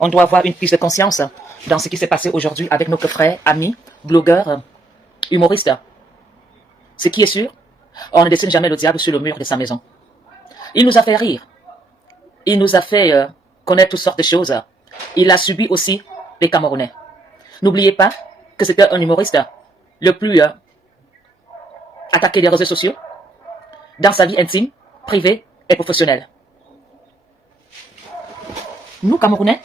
On doit avoir une prise de conscience dans ce qui s'est passé aujourd'hui avec notre frère, ami, blogueur, humoriste. Ce qui est sûr, on ne dessine jamais le diable sur le mur de sa maison. Il nous a fait rire. Il nous a fait connaître toutes sortes de choses. Il a subi aussi les Camerounais. N'oubliez pas que c'était un humoriste le plus attaqué des réseaux sociaux dans sa vie intime, privée et professionnelle. Nous, Camerounais,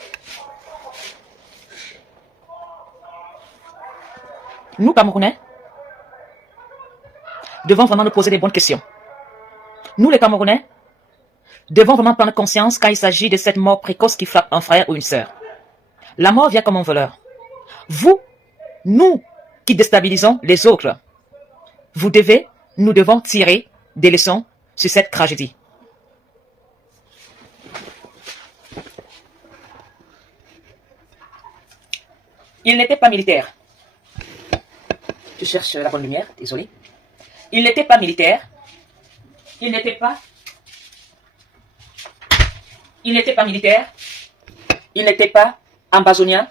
devons vraiment nous poser des bonnes questions. Nous, les Camerounais, devons vraiment prendre conscience quand il s'agit de cette mort précoce qui frappe un frère ou une sœur. La mort vient comme un voleur. Vous, nous qui déstabilisons les autres, nous devons tirer des leçons sur cette tragédie. Il n'était pas militaire. Je cherche la bonne lumière, désolé. Il n'était pas militaire. Il n'était pas militaire. Il n'était pas amazonien.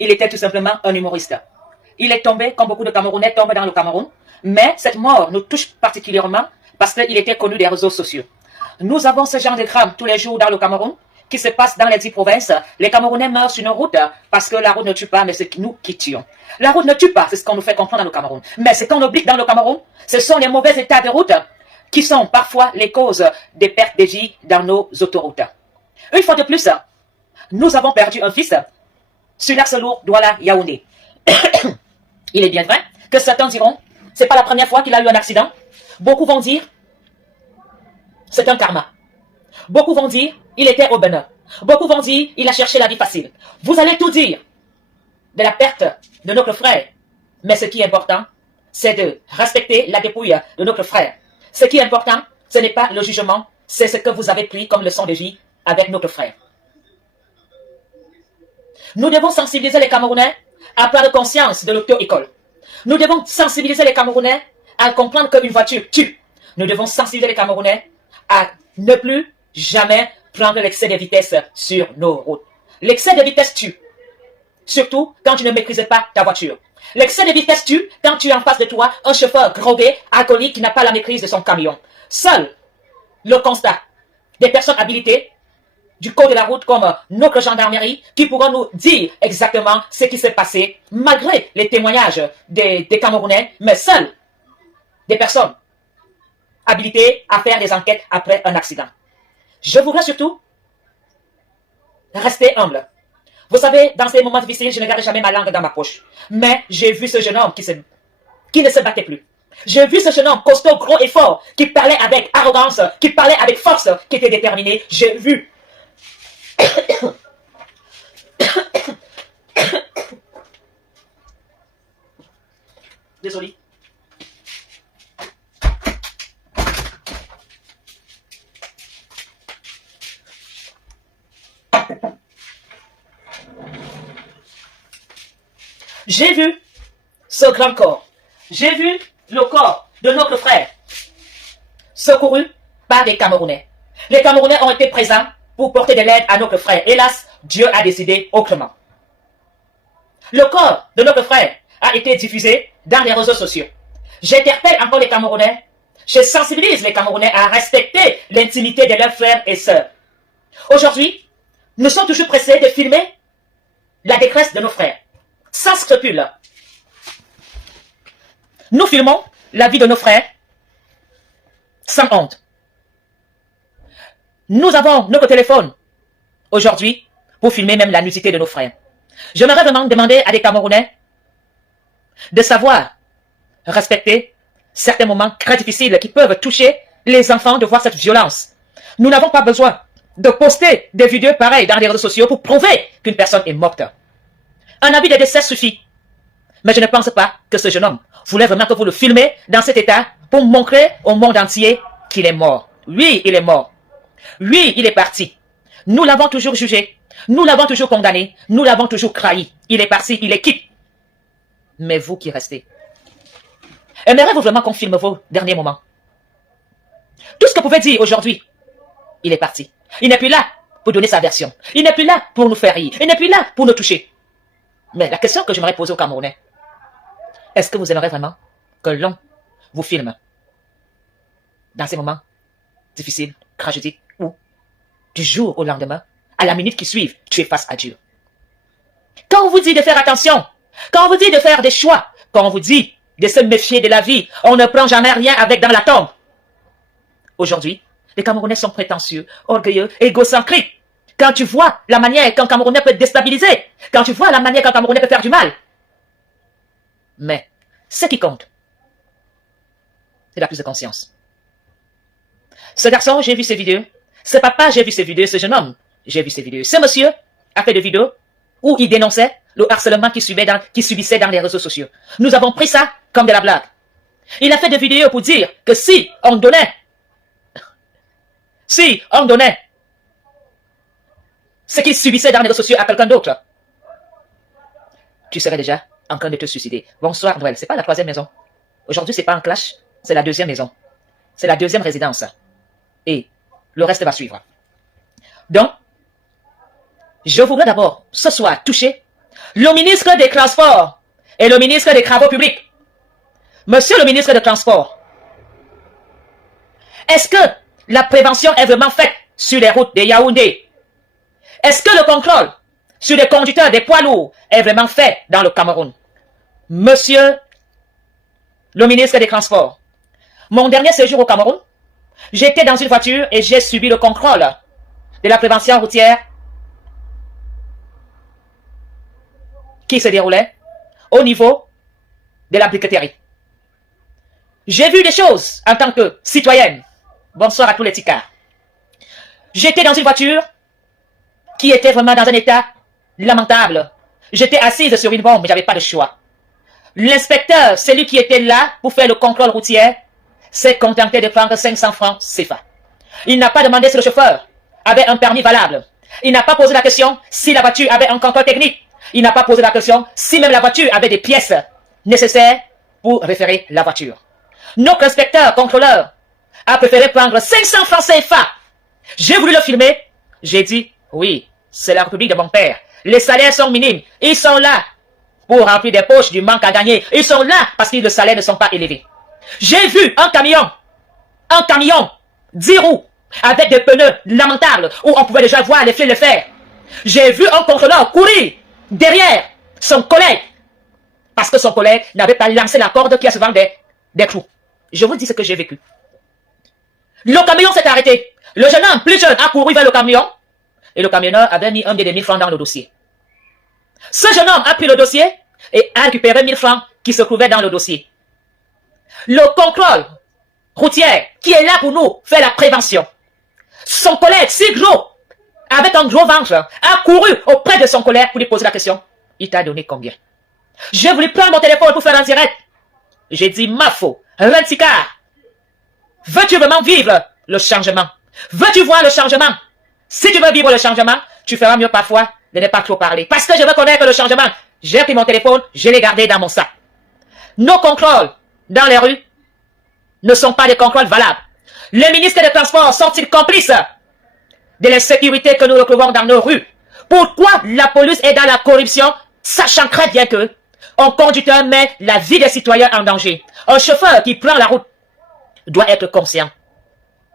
Il était tout simplement un humoriste. Il est tombé, comme beaucoup de Camerounais tombent dans le Cameroun. Mais cette mort nous touche particulièrement parce qu'il était connu des réseaux sociaux. Nous avons ce genre de drame tous les jours dans le Cameroun qui se passe dans les 10 provinces. Les Camerounais meurent sur nos routes parce que la route ne tue pas, mais c'est nous qui tuons. La route ne tue pas, c'est ce qu'on nous fait comprendre dans le Cameroun. Mais ce qu'on oublie dans le Cameroun, ce sont les mauvais états de route qui sont parfois les causes des pertes de vie dans nos autoroutes. Une fois de plus, nous avons perdu un fils sur l'axe lourd Douala-Yaoundé. Il est bien vrai que certains diront, c'est pas la première fois qu'il a eu un accident. Beaucoup vont dire, c'est un karma. Beaucoup vont dire, il était au bonheur. Beaucoup vont dire, il a cherché la vie facile. Vous allez tout dire de la perte de notre frère. Mais ce qui est important, c'est de respecter la dépouille de notre frère. Ce qui est important, ce n'est pas le jugement, c'est ce que vous avez pris comme leçon de vie avec notre frère. Nous devons sensibiliser les Camerounais à prendre conscience de l'auto-école. Nous devons sensibiliser les Camerounais à comprendre qu'une voiture tue. Nous devons sensibiliser les Camerounais à ne plus jamais prendre l'excès de vitesse sur nos routes. L'excès de vitesse tue. Surtout quand tu ne maîtrises pas ta voiture. L'excès de vitesse tue quand tu as en face de toi un chauffeur drogué, alcoolique qui n'a pas la maîtrise de son camion. Seul le constat des personnes habilitées du code de la route comme notre gendarmerie qui pourront nous dire exactement ce qui s'est passé malgré les témoignages des Camerounais, mais seules des personnes habilitées à faire des enquêtes après un accident. Je voudrais surtout rester humble. Vous savez, dans ces moments difficiles, je ne garde jamais ma langue dans ma poche. Mais j'ai vu ce jeune homme qui ne se battait plus. J'ai vu ce jeune homme costaud, gros et fort, qui parlait avec arrogance, qui parlait avec force, qui était déterminé. J'ai vu désolé. J'ai vu ce grand corps. J'ai vu le corps de notre frère secouru par des Camerounais. Les Camerounais ont été présents pour porter de l'aide à notre frère. Hélas, Dieu a décidé autrement. Le corps de notre frère a été diffusé dans les réseaux sociaux. J'interpelle encore les Camerounais. Je sensibilise les Camerounais à respecter l'intimité de leurs frères et sœurs. Aujourd'hui, nous sommes toujours pressés de filmer la détresse de nos frères. Sans scrupule. Nous filmons la vie de nos frères sans honte. Nous avons notre téléphone aujourd'hui pour filmer même la nudité de nos frères. J'aimerais vraiment demander à des Camerounais de savoir respecter certains moments très difficiles qui peuvent toucher les enfants de voir cette violence. Nous n'avons pas besoin de poster des vidéos pareilles dans les réseaux sociaux pour prouver qu'une personne est morte. Un avis de décès suffit. Mais je ne pense pas que ce jeune homme voulait vraiment que vous le filmez dans cet état pour montrer au monde entier qu'il est mort. Oui, il est mort. Oui, il est parti. Nous l'avons toujours jugé. Nous l'avons toujours condamné. Nous l'avons toujours trahi. Il est parti, il est quitte. Mais vous qui restez, aimeriez-vous vraiment qu'on filme vos derniers moments? Tout ce que vous pouvez dire aujourd'hui, il est parti. Il n'est plus là pour donner sa version. Il n'est plus là pour nous faire rire. Il n'est plus là pour nous toucher. Mais la question que j'aimerais poser aux Camerounais, est-ce que vous aimeriez vraiment que l'on vous filme dans ces moments difficiles, tragiques, ou du jour au lendemain, à la minute qui suit, tu es face à Dieu? Quand on vous dit de faire attention, quand on vous dit de faire des choix, quand on vous dit de se méfier de la vie, on ne prend jamais rien avec dans la tombe. Aujourd'hui, les Camerounais sont prétentieux, orgueilleux, égocentriques. Quand tu vois la manière qu'un Camerounais peut déstabiliser, quand tu vois la manière qu'un Camerounais peut faire du mal. Mais, ce qui compte, c'est la prise de conscience. Ce garçon, j'ai vu ses vidéos. Ce papa, j'ai vu ses vidéos. Ce jeune homme, j'ai vu ses vidéos. Ce monsieur a fait des vidéos où il dénonçait le harcèlement qu'il subissait dans les réseaux sociaux. Nous avons pris ça comme de la blague. Il a fait des vidéos pour dire que si on donnait ce qu'il subissait dans les réseaux sociaux à quelqu'un d'autre, tu serais déjà en train de te suicider. Bonsoir, Noël. C'est pas la troisième maison. Aujourd'hui, c'est pas un clash, c'est la deuxième maison. C'est la deuxième résidence. Et le reste va suivre. Donc, je voudrais d'abord, ce soir, toucher le ministre des Transports et le ministre des Travaux publics. Monsieur le ministre des Transports, est-ce que la prévention est vraiment faite sur les routes de Yaoundé? Est-ce que le contrôle sur les conducteurs des poids lourds est vraiment fait dans le Cameroun? Monsieur le ministre des Transports, mon dernier séjour au Cameroun, j'étais dans une voiture et j'ai subi le contrôle de la prévention routière qui se déroulait au niveau de la briqueterie. J'ai vu des choses en tant que citoyenne. Bonsoir à tous les ticards. J'étais dans une voiture qui était vraiment dans un état lamentable. J'étais assise sur une bombe, mais j'avais pas de choix. L'inspecteur, celui qui était là pour faire le contrôle routier, s'est contenté de prendre 500 francs CFA. Il n'a pas demandé si le chauffeur avait un permis valable. Il n'a pas posé la question si la voiture avait un contrôle technique. Il n'a pas posé la question si même la voiture avait des pièces nécessaires pour référer la voiture. Notre inspecteur contrôleur a préféré prendre 500 francs CFA. J'ai voulu le filmer. J'ai dit, oui, c'est la République de mon père. Les salaires sont minimes. Ils sont là pour remplir des poches du manque à gagner. Ils sont là parce que les salaires ne sont pas élevés. J'ai vu un camion 10 roues, avec des pneus lamentables, où on pouvait déjà voir les fils de fer. J'ai vu un contrôleur courir derrière son collègue, parce que son collègue n'avait pas lancé la corde qui a souvent des trous. Je vous dis ce que j'ai vécu. Le camion s'est arrêté. Le jeune homme, plus jeune, a couru vers le camion, et le camionneur avait mis un billet de 1000 francs dans le dossier. Ce jeune homme a pris le dossier et a récupéré 1000 francs qui se trouvaient dans le dossier. Le contrôle routier qui est là pour nous faire la prévention. Son collègue, si gros, avec un gros ventre, a couru auprès de son collègue pour lui poser la question. Il t'a donné combien? J'ai voulu prendre mon téléphone pour faire un direct. J'ai dit, Mafo, Renticard, veux-tu vraiment vivre le changement? Veux-tu voir le changement? Si tu veux vivre le changement, tu feras mieux parfois de ne pas trop parler. Parce que je veux connaître le changement. J'ai pris mon téléphone, je l'ai gardé dans mon sac. Nos contrôles dans les rues ne sont pas des contrôles valables. Les ministres des Transports sont-ils complices de l'insécurité que nous retrouvons dans nos rues? Pourquoi la police est dans la corruption, sachant très bien que un conducteur met la vie des citoyens en danger? Un chauffeur qui prend la route doit être conscient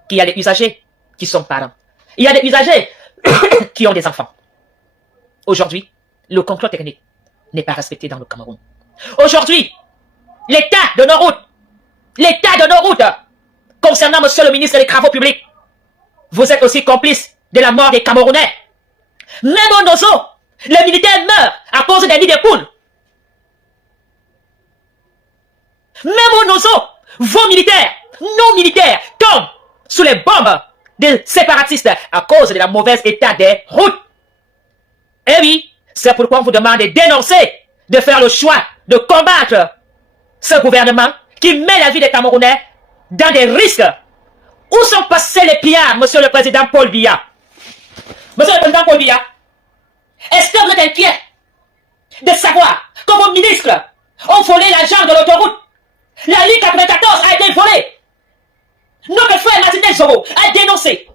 qu'il y a des usagers qui sont parents. Il y a des usagers qui ont des enfants. Aujourd'hui, le contrôle technique n'est pas respecté dans le Cameroun. Aujourd'hui, l'état de nos routes, concernant monsieur le ministre des Travaux publics, vous êtes aussi complice de la mort des Camerounais. Même au Nozo, les militaires meurent à cause des nids de poules. Même au Nozo, vos militaires, nos militaires, tombent sous les bombes des séparatistes à cause de la mauvaise état des routes. Et oui, c'est pourquoi on vous demande de dénoncer, de faire le choix de combattre ce gouvernement qui met la vie des Camerounais dans des risques. Où sont passés les pillards, monsieur le président Paul Biya? Monsieur le président Paul Biya, est-ce que vous êtes inquiet de savoir que vos ministres ont volé l'argent de l'autoroute? La ligne 94 a été volée. Notre frère Martinez Zobo a dénoncé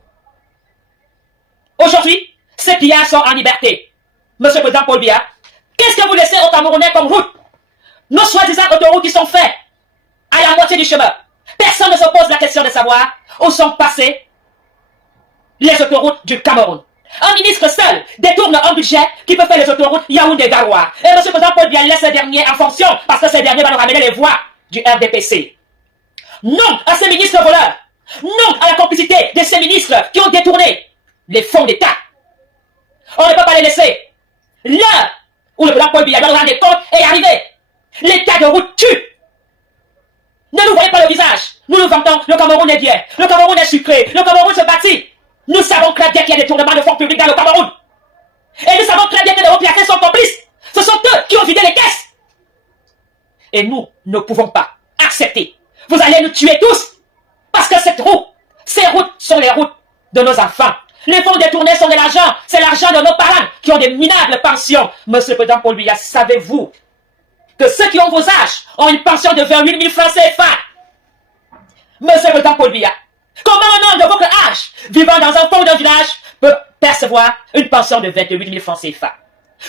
Aujourd'hui, ces pillards sont en liberté. Monsieur le Président Paul Biya, qu'est-ce que vous laissez aux Camerounais comme route? Nos soi-disant autoroutes qui sont faites à la moitié du chemin. Personne ne se pose la question de savoir où sont passées les autoroutes du Cameroun. Un ministre seul détourne un budget qui peut faire les autoroutes Yaoundé-Garoua. Et monsieur le Président Paul Biya laisse ces derniers en fonction parce que ces derniers vont nous ramener les voix du RDPC. Non à ces ministres voleurs. Non à la complicité de ces ministres qui ont détourné les fonds d'État. On ne peut pas les laisser. L'heure où le président Paul Biya doit nous rendre compte est arrivé. L'état de route tue. Ne nous voyez pas le visage. Nous nous vantons, le Cameroun est bien. Le Cameroun est sucré. Le Cameroun se bâtit. Nous savons très bien qu'il y a des tournements de fonds publics dans le Cameroun. Et nous savons très bien que les replacés sont complices. Ce sont eux qui ont vidé les caisses. Et nous ne pouvons pas accepter. Vous allez nous tuer tous. Parce que ces routes sont les routes de nos enfants. Les fonds détournés sont de l'argent. C'est l'argent de nos parents qui ont des minables pensions. Monsieur le Président Paul Biya, savez-vous que ceux qui ont vos âges ont une pension de 28 000 francs CFA? Monsieur le Président Paul Biya, comment un homme de votre âge, vivant dans un fond d'un village, peut percevoir une pension de 28 000 francs CFA?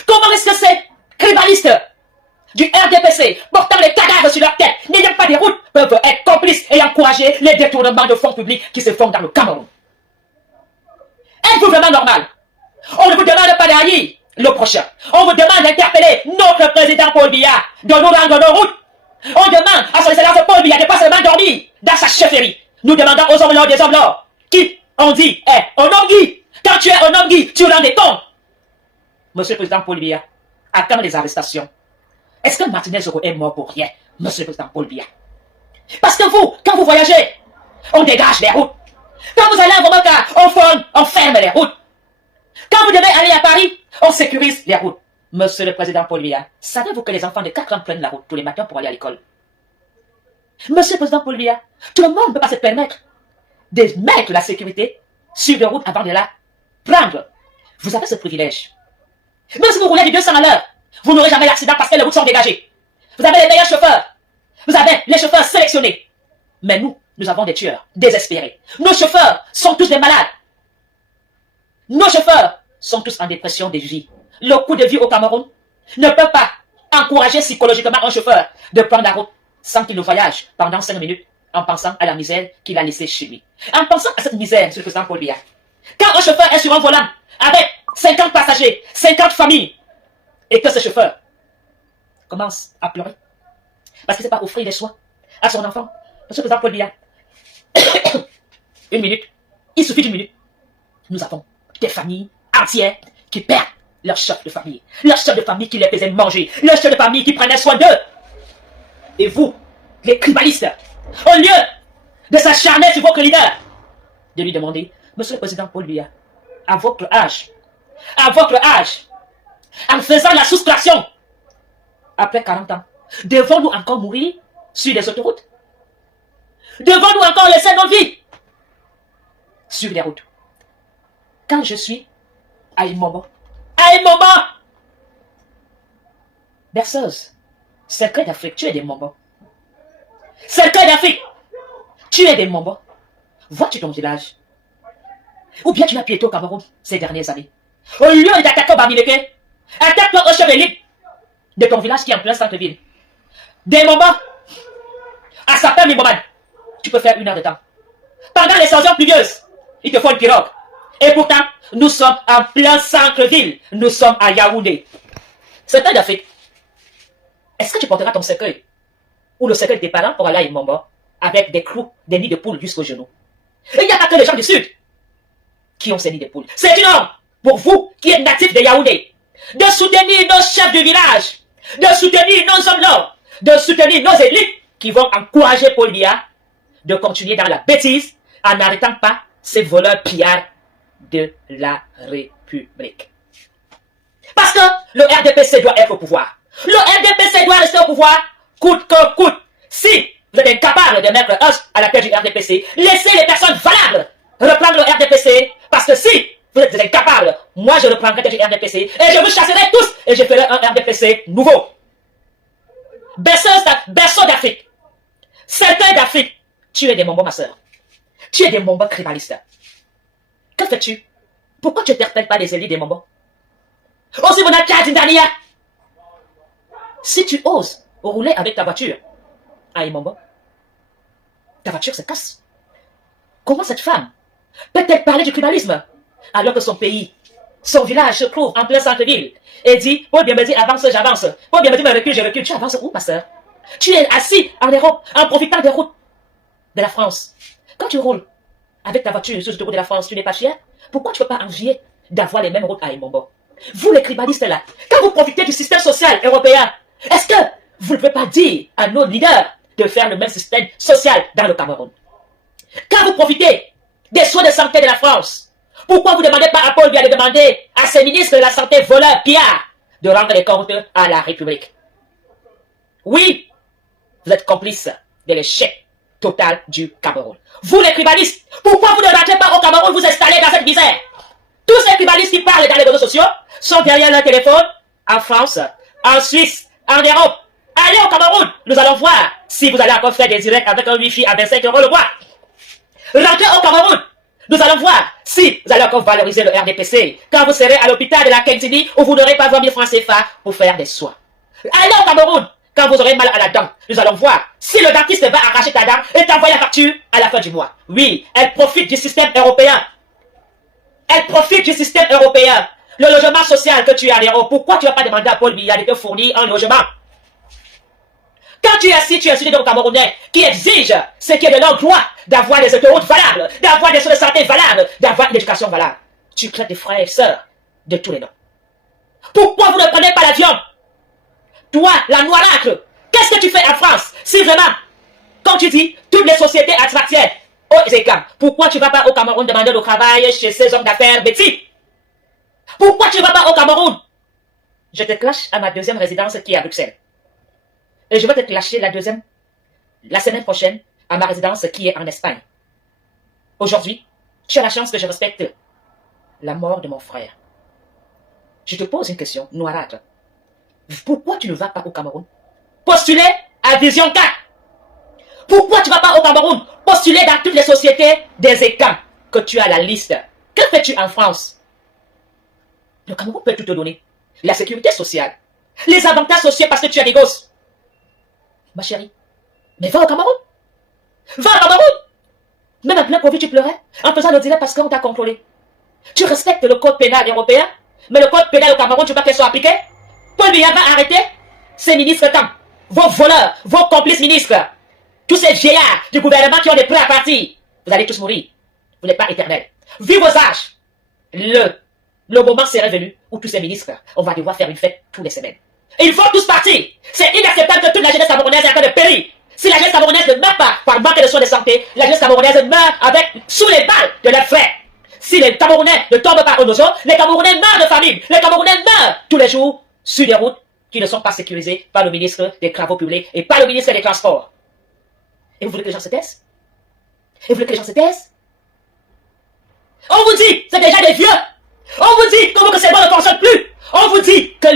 Comment est-ce que ces tribalistes du RDPC, portant les cadavres sur leur tête, n'ayant pas des routes, peuvent être complices et encourager les détournements de fonds publics qui se font dans le Cameroun? Êtes-vous vraiment normal? On ne vous demande pas d'haïr le prochain. On vous demande d'interpeller notre président Paul Biya, de nous rendre nos routes. On demande à son excellence Paul Biya de ne pas seulement dormir dans sa chefferie. Nous demandons aux hommes des hommes là, qui, on dit, est un homme Guy. Quand tu es un homme Guy, tu rends des comptes. Monsieur le président Paul Biya, attends les arrestations. Est-ce que Martinez Zoro est mort pour rien, monsieur le président Paul Biya? Parce que vous, quand vous voyagez, on dégage les routes. Quand vous allez à Gomaka, on ferme les routes. Quand vous devez aller à Paris, on sécurise les routes. Monsieur le président Paul Biya, savez-vous que les enfants de 4 ans prennent la route tous les matins pour aller à l'école? Monsieur le président Paul Biya, tout le monde ne peut pas se permettre de mettre la sécurité sur les routes avant de la prendre. Vous avez ce privilège. Même si vous roulez du 200 à l'heure, vous n'aurez jamais d'accident parce que les routes sont dégagées. Vous avez les meilleurs chauffeurs. Vous avez les chauffeurs sélectionnés. Mais nous avons des tueurs désespérés. Nos chauffeurs sont tous des malades. Nos chauffeurs sont tous en dépression de vie. Le coût de vie au Cameroun ne peut pas encourager psychologiquement un chauffeur de prendre la route sans qu'il ne voyage pendant 5 minutes en pensant à la misère qu'il a laissée chez lui. En pensant à cette misère, monsieur le président Paul Biya, quand un chauffeur est sur un volant avec 50 passagers, 50 familles, et que ce chauffeur commence à pleurer parce qu'il ne sait pas offrir des soins à son enfant, monsieur le président Paul Biya, une minute, il suffit d'une minute, nous avons des familles entières qui perdent leur chef de famille. Leur chef de famille qui les faisait manger. Leur chef de famille qui prenait soin d'eux. Et vous, les tribalistes, au lieu de s'acharner sur votre leader, de lui demander, monsieur le président Paul Biya, à votre âge, en faisant la soustraction, après 40 ans, devons-nous encore mourir sur les autoroutes? Devons-nous encore laisser nos vies sur les routes? Quand je suis à un moment, berceuse, secret d'Afrique, tu es des moments. Secret d'Afrique, tu es des moments. Vois-tu ton village? Ou bien tu as piété au Cameroun ces dernières années? Au lieu d'attaquer au Bamileke, attaque-toi au chef élite de ton village qui est en plein centre-ville. Des moments, à Sapin Mimomad, tu peux faire 1 heure de temps. Pendant les saisons pluvieuses, il te faut une pirogue. Et pourtant, nous sommes en plein centre-ville. Nous sommes à Yaoundé. Secret d'Afrique. Est-ce que tu porteras ton cercueil ou le cercueil de tes parents pour aller à Imombo avec des clous, des nids de poules jusqu'aux genoux? Et il n'y a pas que les gens du Sud qui ont ces nids de poules. C'est une honte pour vous qui êtes natifs de Yaoundé de soutenir nos chefs du village, de soutenir nos hommes là, de soutenir nos élites qui vont encourager Paul Biya de continuer dans la bêtise en n'arrêtant pas ces voleurs pillards de la République. Parce que le RDPC doit être au pouvoir. Le RDPC doit rester au pouvoir coûte que coûte. Si vous êtes incapable de mettre un à la tête du RDPC, laissez les personnes valables reprendre le RDPC. Parce que si vous êtes incapable, moi je reprendrai la tête du RDPC et je vous chasserai tous et je ferai un RDPC nouveau. Berceau d'Afrique. Certains d'Afrique, tu es des mombos, ma soeur. Tu es des mombos tribalistes. Que fais-tu Pourquoi tu n'interpelles pas les élites des Mombo? Aussi, mon Dania. Si tu oses rouler avec ta voiture à Imombo, ta voiture se casse. Comment cette femme peut-elle parler du tribalisme alors que son pays, son village se trouve en plein centre-ville et dit, Paul Bienbedi avance, j'avance. Paul Bienbedi me recule, je recule. Tu avances où, ma soeur? Tu es assis en Europe en profitant des routes de la France. Quand tu roules avec ta voiture sur les routes de la France, tu n'es pas fier? Pourquoi tu ne peux pas envier d'avoir les mêmes routes à Imombo? Vous, les tribalistes là, quand vous profitez du système social européen, est-ce que vous ne pouvez pas dire à nos leaders de faire le même système social dans le Cameroun? Quand vous profitez des soins de santé de la France, pourquoi vous ne demandez pas à Paul Biya de demander à ses ministres de la santé voleurs, pillards, de rendre les comptes à la République? Oui, vous êtes complices de l'échec total du Cameroun. Vous, les tribalistes, pourquoi vous ne rentrez pas au Cameroun vous installer dans cette misère? Tous ces tribalistes qui parlent dans les réseaux sociaux sont derrière leur téléphone en France, en Suisse, en Europe. Allez au Cameroun, nous allons voir si vous allez encore faire des directs avec un wifi à 25 € le mois. Rentrez au Cameroun, nous allons voir si vous allez encore valoriser le RDPC quand vous serez à l'hôpital de la Kentini où vous n'aurez pas 20 000 francs CFA pour faire des soins. Allez au Cameroun, quand vous aurez mal à la dent, nous allons voir si le dentiste va arracher ta dent et t'envoyer la facture à la fin du mois. Oui, elle profite du système européen. Elle profite du système européen. Le logement social que tu as, Léo, pourquoi tu ne vas pas demander à Paul Biya de te fournir un logement? Quand tu es assis des Camerounais qui exigent ce qui est de leur droit d'avoir des autoroutes valables, d'avoir des soins de santé valables, d'avoir une éducation valable. Tu crées des frères et sœurs de tous les noms. Pourquoi vous ne prenez pas l'avion? Toi, la noirâtre, qu'est-ce que tu fais en France? Si vraiment, quand tu dis toutes les sociétés attractives aux ECAM, pourquoi tu ne vas pas au Cameroun demander le travail chez ces hommes d'affaires bêtis? Pourquoi tu ne vas pas au Cameroun? Je te clash à ma deuxième résidence qui est à Bruxelles. Et je vais te clasher la semaine prochaine, à ma résidence qui est en Espagne. Aujourd'hui, tu as la chance que je respecte la mort de mon frère. Je te pose une question, noirâtre. Pourquoi tu ne vas pas au Cameroun postuler à Vision 4? Pourquoi tu ne vas pas au Cameroun postuler dans toutes les sociétés des ECAM que tu as la liste? Que fais-tu en France? Le Cameroun peut tout te donner. La sécurité sociale, les avantages sociaux parce que tu as des gosses. Ma chérie, mais va au Cameroun. Va au Cameroun. Même en plein Covid, tu pleurais en faisant le direct parce qu'on t'a contrôlé. Tu respectes le code pénal européen, mais le code pénal au Cameroun, tu veux pas qu'il soit appliqué? Paul Biya va arrêter ces ministres comme vos voleurs, vos complices ministres, tous ces vieillards du gouvernement qui ont des prêts à partir. Vous allez tous mourir. Vous n'êtes pas éternels. Vu vos âges, le moment serait venu où tous ces ministres, on va devoir faire une fête tous les semaines. Et ils vont tous partir. C'est inacceptable que toute la jeunesse camerounaise est en train de périr. Si la jeunesse camerounaise ne meurt pas par manque de soins de santé, la jeunesse camerounaise meurt sous les balles de leurs frères. Si les Camerounais ne tombent pas au nozo, les Camerounais meurent de famine. Les Camerounais meurent tous les jours sur des routes qui ne sont pas sécurisées par le ministre des Travaux publics et par le ministre des Transports. Et vous voulez que les gens se taisent? Et vous voulez que les gens se taisent? On vous dit, c'est déjà des vieux. On vous dit comment que ces mots ne fonctionnent plus. On vous dit que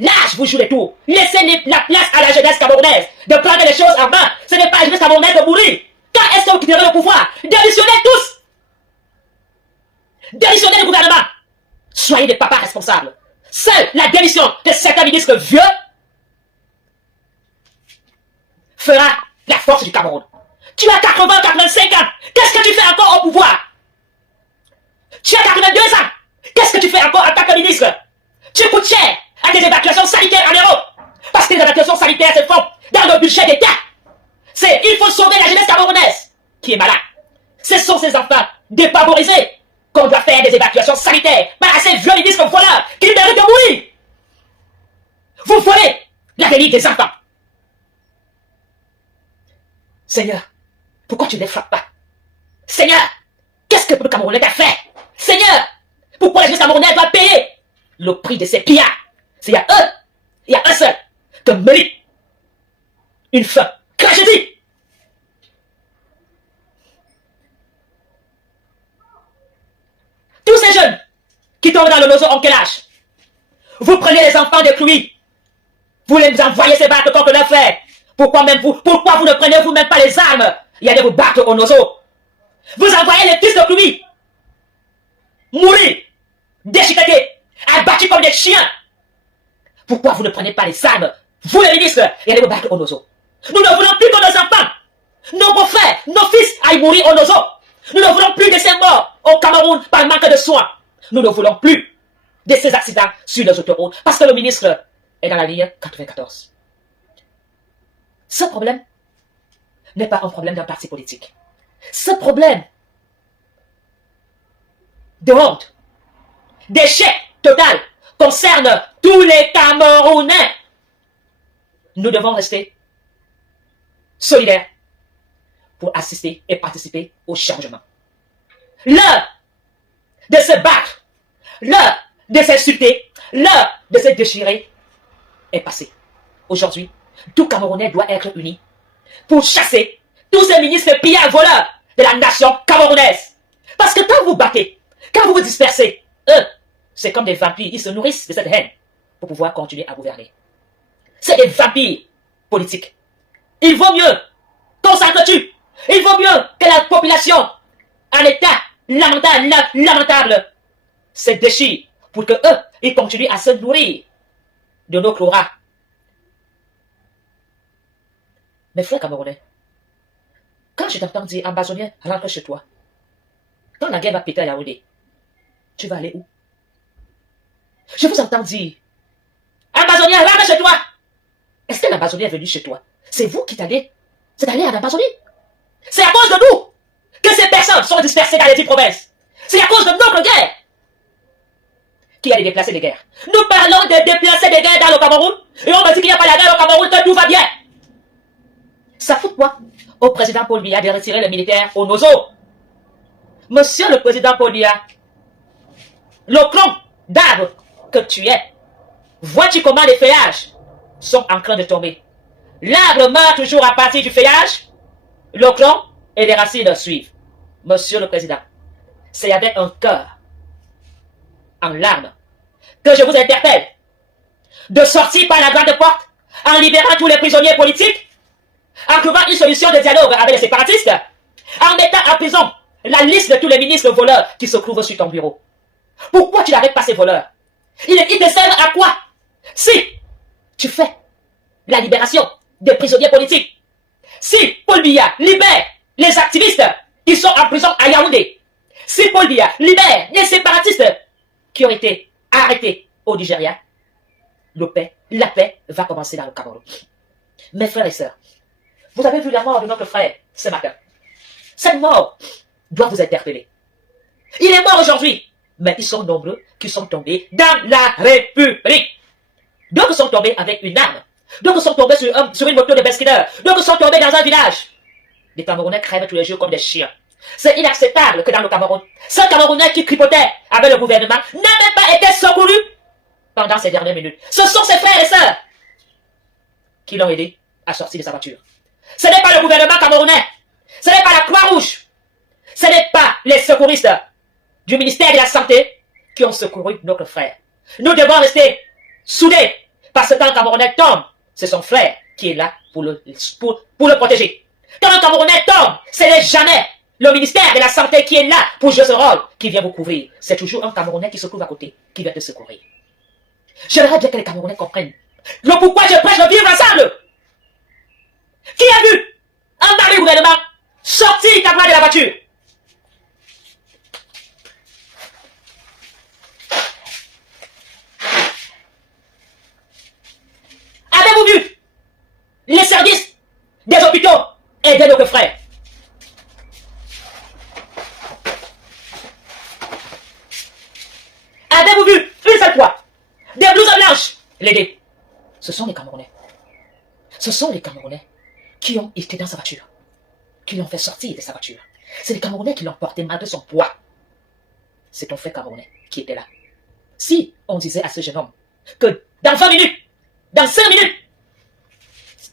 l'âge vous joue des tours. Laissez la place à la jeunesse camerounaise de prendre les choses en main. Ce n'est pas la jeunesse camerounaise de mourir. Quand est-ce que vous quitterez le pouvoir? Démissionnez tous. Démissionnez le gouvernement. Soyez des papas responsables. Seule la démission de certains ministres vieux fera la force du Cameroun. Tu as 80, 85 ans. Qu'est-ce que tu fais encore au pouvoir? Tu as 82 ans. Qu'est-ce que tu fais encore en tant que ministre? Tu coûtes cher à des évacuations sanitaires en Europe. Parce que les évacuations sanitaires se font dans le budget d'État. Il faut sauver la jeunesse camerounaise qui est malade. Ce sont ces enfants défavorisés qu'on doit faire des évacuations sanitaires. Pas à ces vieux ministres voleurs qui méritent de mourir. Vous volez l'avenir des enfants. Seigneur, pourquoi tu ne les frappes pas? Seigneur, qu'est-ce que le Camerounais t'a fait? Seigneur, pourquoi la jeunesse camerounaise doit payer le prix de ces pillards? C'est il y a un seul que mérite une fin. Tragédie. Tous ces jeunes qui tombent dans le nozo ont quel âge? Vous prenez les enfants des pluies. Vous les envoyez ces battre contre leur frère. Pourquoi vous ne prenez vous-même pas les armes? Il y a de vous battre au nozo. Vous envoyez les fils de pluie mourir déchiquetés, abattus comme des chiens. Pourquoi vous ne prenez pas les armes, vous les ministres, et allez vous battre au Nozo? Nous ne voulons plus que nos enfants, nos beaux-frères, nos fils aillent mourir au Nozo. Nous ne voulons plus de ces morts au Cameroun par manque de soins. Nous ne voulons plus de ces accidents sur les autoroutes parce que le ministre est dans la ligne 94. Ce problème n'est pas un problème d'un parti politique. Ce problème de honte, d'échec total concerne tous les Camerounais. Nous devons rester solidaires pour assister et participer au changement. L'heure de se battre, l'heure de s'insulter, l'heure de se déchirer est passée. Aujourd'hui, tout Camerounais doit être uni pour chasser tous ces ministres pillards voleurs de la nation camerounaise. Parce que quand vous battez, quand vous vous dispersez, eux, c'est comme des vampires, ils se nourrissent de cette haine pour pouvoir continuer à gouverner. C'est des vampires politiques. Il vaut mieux qu'on s'entretue. Il vaut mieux que la population en état lamentable se déchire pour que eux, ils continuent à se nourrir de nos chlorats. Mes frères camerounais, quand je t'entends dire ambazonien, rentre chez toi. Quand la guerre va péter à Yaoundé, tu vas aller où? Je vous entends dire ambazonien, rentre chez toi. Est-ce que l'ambazonien est venu chez toi? C'est vous qui t'allez. C'est allé en Amazonie. C'est à cause de nous que ces personnes sont dispersées dans les 10 provinces. C'est à cause de notre guerre. Qui a déplacé des guerres? Nous parlons de déplacer des guerres dans le Cameroun. Et on me dit qu'il n'y a pas la guerre au Cameroun, que tout va bien. Ça fout quoi au président Paul Biya de retirer les militaires au Nozo? Monsieur le président Paul Biya, le clon d'arbre que tu es, vois-tu comment les feuillages sont en train de tomber? L'arbre meurt toujours à partir du feuillage, le clon et les racines suivent. Monsieur le président, c'est avec un cœur en larmes que je vous interpelle de sortir par la grande porte en libérant tous les prisonniers politiques, en trouvant une solution de dialogue avec les séparatistes, en mettant en prison la liste de tous les ministres voleurs qui se trouvent sur ton bureau. Pourquoi tu n'arrêtes pas ces voleurs? Ils te servent à quoi? Si tu fais la libération des prisonniers politiques, si Paul Biya libère les activistes qui sont en prison à Yaoundé, si Paul Biya libère les séparatistes qui ont été arrêtés au Nigeria, la paix va commencer dans le Cameroun. Mes frères et sœurs, vous avez vu la mort de notre frère ce matin. Cette mort doit vous interpeller. Il est mort aujourd'hui, mais ils sont nombreux qui sont tombés dans la République. D'autres sont tombés avec une arme. D'autres sont tombés sur une moto de beskineur. D'autres sont tombés dans un village. Les Camerounais crèvent tous les jours comme des chiens. C'est inacceptable que dans le Cameroun, ce Camerounais qui tripotait avec le gouvernement n'a même pas été secouru pendant ces dernières minutes. Ce sont ses frères et sœurs qui l'ont aidé à sortir de sa voiture. Ce n'est pas le gouvernement camerounais. Ce n'est pas la Croix-Rouge. Ce n'est pas les secouristes du ministère de la Santé qui ont secouru notre frère. Nous devons rester soudés parce que quand un Camerounais tombe, c'est son frère qui est là pour le protéger. Quand un Camerounais tombe, ce n'est jamais le ministère de la Santé qui est là pour jouer ce rôle, qui vient vous couvrir. C'est toujours un Camerounais qui se trouve à côté, qui vient te secourir. J'aimerais bien que les Camerounais comprennent le pourquoi je prêche le vivre ensemble. Qui a vu un mari gouvernement sortir Kabila de la voiture? Avez-vous vu les services des hôpitaux aider nos frères? Avez-vous vu une seule fois des blouses blanches l'aider? Ce sont les Camerounais. Ce sont les Camerounais qui ont été dans sa voiture, qui l'ont fait sortir de sa voiture. C'est les Camerounais qui l'ont porté malgré son poids. C'est ton frère Camerounais qui était là. Si on disait à ce jeune homme que dans 20 minutes, dans 5 minutes,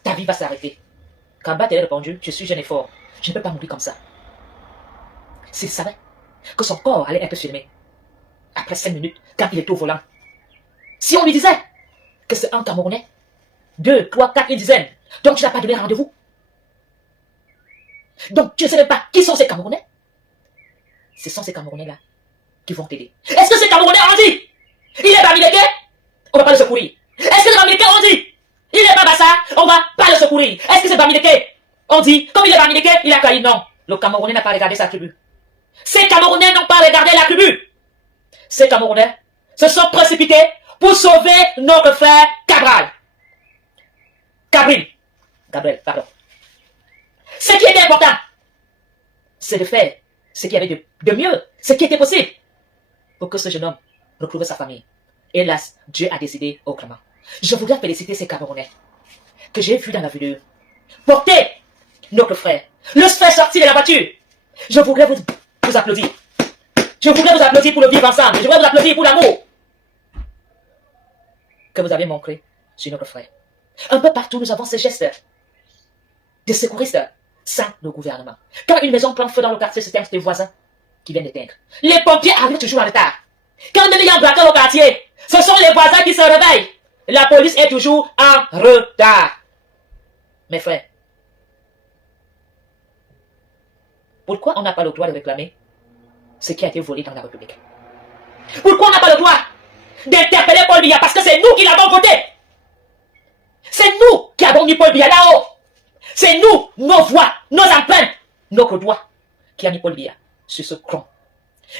ta vie va s'arrêter. Kamba t'avait répondu, je suis jeune et fort, je ne peux pas mourir comme ça. S'il savait que son corps allait être filmé, après 5 minutes, quand il était au volant, si on lui disait que c'est un Camerounais, 2, 3, 4, une dizaine, donc tu n'as pas donné rendez-vous. Donc tu ne sais même pas qui sont ces Camerounais. Ce sont ces Camerounais-là qui vont t'aider. Est-ce que ces Camerounais ont dit, il est Bamileke, on va pas le secourir. Est-ce que les Bamileke ont dit, il est pas Bassa, on va pas le secourir. Est-ce que c'est Bamileke? On dit, comme il est Bamileke, il a caillé. Non, le Camerounais n'a pas regardé sa tribu. Ces Camerounais n'ont pas regardé la tribu. Ces Camerounais se sont précipités pour sauver notre frère Gabriel, pardon. Ce qui était important, c'est de faire ce qu'il y avait de mieux, ce qui était possible, pour que ce jeune homme retrouve sa famille. Hélas, Dieu a décidé autrement. Je voudrais féliciter ces Camerounais que j'ai vus dans la vidéo porter notre frère, le faire sortir de la voiture. Je voudrais vous applaudir. Je voudrais vous applaudir pour le vivre ensemble. Je voudrais vous applaudir pour l'amour que vous avez montré sur notre frère. Un peu partout, nous avons ces gestes de secouristes sans le gouvernement. Quand une maison prend feu dans le quartier, c'est des voisins qui viennent d'éteindre. Les pompiers arrivent toujours en retard. Quand il y a un braquage au quartier, ce sont les voisins qui se réveillent. La police est toujours en retard. Mes frères, pourquoi on n'a pas le droit de réclamer ce qui a été volé dans la République? Pourquoi on n'a pas le droit d'interpeller Paul Biya? Parce que c'est nous qui l'avons voté. C'est nous qui avons mis Paul Biya là-haut. C'est nous, nos voix, nos empreintes, notre doigt qui a mis Paul Biya sur ce cran.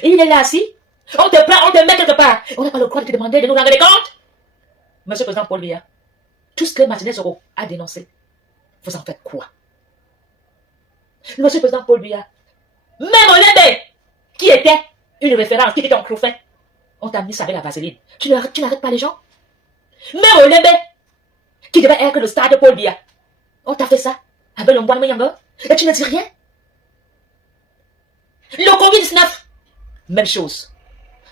Et il est là assis. On te prend, on te met quelque part. On n'a pas le droit de te demander de nous rendre des comptes. Monsieur le Président Paul Biya, tout ce que Martinez Oro a dénoncé, vous en faites quoi? Monsieur le Président Paul Biya, même Olembe, qui était une référence, qui était en prophète, on t'a mis ça avec la vaseline. Tu n'arrêtes pas les gens? Même Olembe, qui devait être le star de Paul Biya, on t'a fait ça avec le Mbouane Yanga, et tu ne dis rien? Le Covid-19, même chose.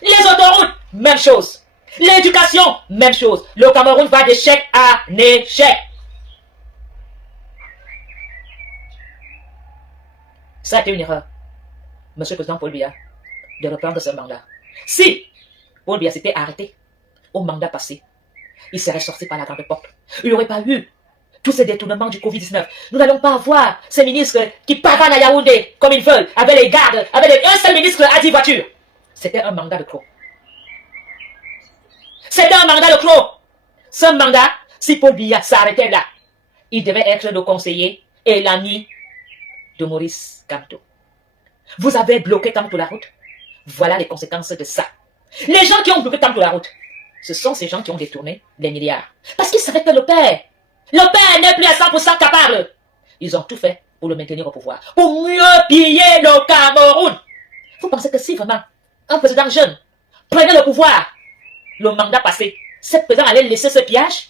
Les autoroutes, même chose. L'éducation, même chose. Le Cameroun va d'échec à échec. Ça a été une erreur, Monsieur le Président Paul Biya, de reprendre ce mandat. Si Paul Biya s'était arrêté au mandat passé, il serait sorti par la grande porte. Il n'y aurait pas eu tous ces détournements du Covid-19. Nous n'allons pas avoir ces ministres qui pavanent à Yaoundé comme ils veulent, avec les gardes, avec un seul ministre à 10 voitures. C'était un mandat de trop. C'était un mandat de trop. Ce mandat, si Paul Biya s'arrêtait là, il devait être le conseiller et l'ami de Maurice Kamto. Vous avez bloqué Kamto la route. Voilà les conséquences de ça. Les gens qui ont bloqué Kamto la route, ce sont ces gens qui ont détourné les milliards. Parce qu'ils savaient que le père n'est plus à 100% capable. Ils ont tout fait pour le maintenir au pouvoir. Pour mieux piller le Cameroun. Vous pensez que si vraiment un président jeune prenait le pouvoir, le mandat passé, ce président allait laisser ce pillage?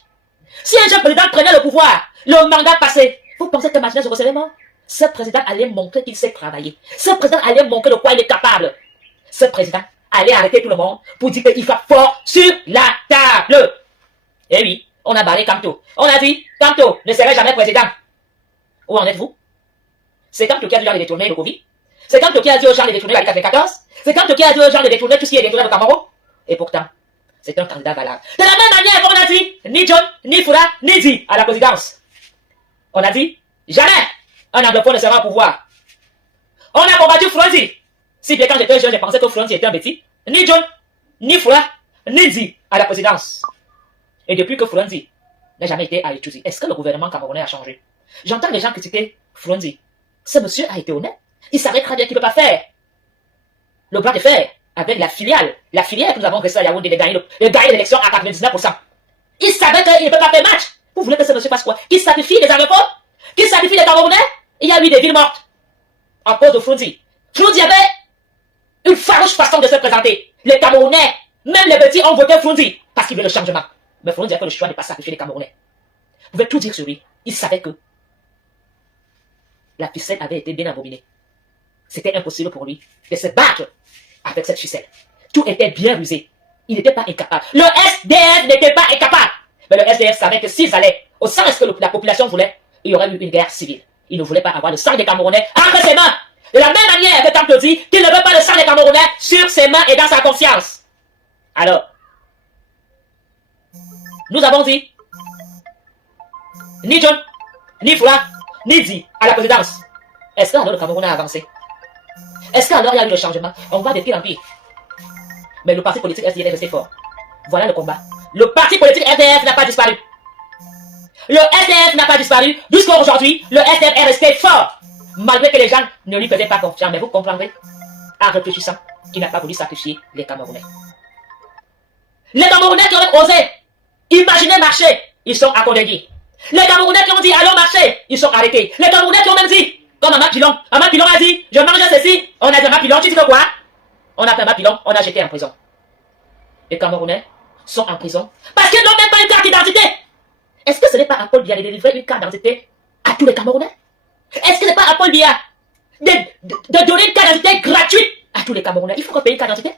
Si un jeune président prenait le pouvoir, le mandat passé, vous pensez que Martinez Oro serait mort? Ce président allait montrer qu'il sait travailler. Ce président allait montrer de quoi il est capable. Ce président allait arrêter tout le monde pour dire qu'il frappe fort sur la table. Et oui, on a barré Kamto. On a dit, Kamto ne serait jamais président. Où en êtes-vous? C'est Kamto qui a dit aux gens de détourner le Covid. C'est Kamto qui a dit aux gens de détourner la 94. C'est Kamto qui a dit aux gens de détourner tout ce qui est détourné au Cameroun. Et pourtant, c'est un candidat valable. De la même manière qu'on a dit, ni John, ni Foura, ni Di à la présidence. On a dit, jamais un anglophone ne sera au pouvoir. On a combattu Fronzi. Si bien quand j'étais jeune, j'ai pensé que Fronzi était un bêtis. Ni John, ni Foura, ni Di à la présidence. Et depuis que Fronzi n'a jamais été à Etouzi, est-ce que le gouvernement camerounais a changé? J'entends les gens critiquer Fronzi. Ce monsieur a été honnête. Il savait très bien qu'il ne peut pas faire le bras de fer avec la filiale que nous avons réussi à Yaoundé de gagner l'élection à 99%. Il savait qu'il ne peut pas faire match. Vous voulez que ce monsieur fasse quoi? Qu'il sacrifie les anglophones? Qu'il sacrifie les Camerounais? Il y a eu des villes mortes à cause de Fronzi. Fronzi avait une farouche façon de se présenter. Les Camerounais, même les petits, ont voté Fronzi parce qu'il veut le changement. Mais Fronzi a fait le choix de ne pas sacrifier les Camerounais. Vous pouvez tout dire sur lui. Il savait que la ficelle avait été bien abominée. C'était impossible pour lui de se battre avec cette ficelle. Tout était bien rusé. Il n'était pas incapable. Le SDF n'était pas incapable. Mais le SDF savait que s'ils allaient au sens que la population voulait, il y aurait eu une guerre civile. Il ne voulait pas avoir le sang des Camerounais entre ses mains. De la même manière que Kamto dit qu'il ne veut pas le sang des Camerounais sur ses mains et dans sa conscience. Alors, nous avons dit, ni John, ni Foura, ni Di à la présidence. Est-ce que alors le Cameroun a avancé? Est-ce qu'alors il y a eu le changement? On va de pire en pire. Mais le parti politique SDF est resté fort. Voilà le combat. Le parti politique SDF n'a pas disparu. Le SDF n'a pas disparu. Jusqu'à aujourd'hui, le SDF est resté fort. Malgré que les gens ne lui faisaient pas confiance. Mais vous comprendrez, en réfléchissant, qu'il n'a pas voulu sacrifier les Camerounais. Les Camerounais qui ont osé imaginer marcher, ils sont accordés. Les Camerounais qui ont dit allons marcher, ils sont arrêtés. Les Camerounais qui ont même dit, comme Amath Pilon a dit, je mange ceci, on a dit Amath Pilon, tu dis que quoi? On a fait Amath Pilon, on a jeté en prison. Les Camerounais sont en prison parce qu'ils n'ont même pas une carte d'identité. Est-ce que ce n'est pas à Paul Biya de délivrer une carte d'identité à tous les Camerounais? Est-ce que ce n'est pas à Paul Biya de donner une carte d'identité gratuite à tous les Camerounais? Il faut qu'on paye une carte d'identité.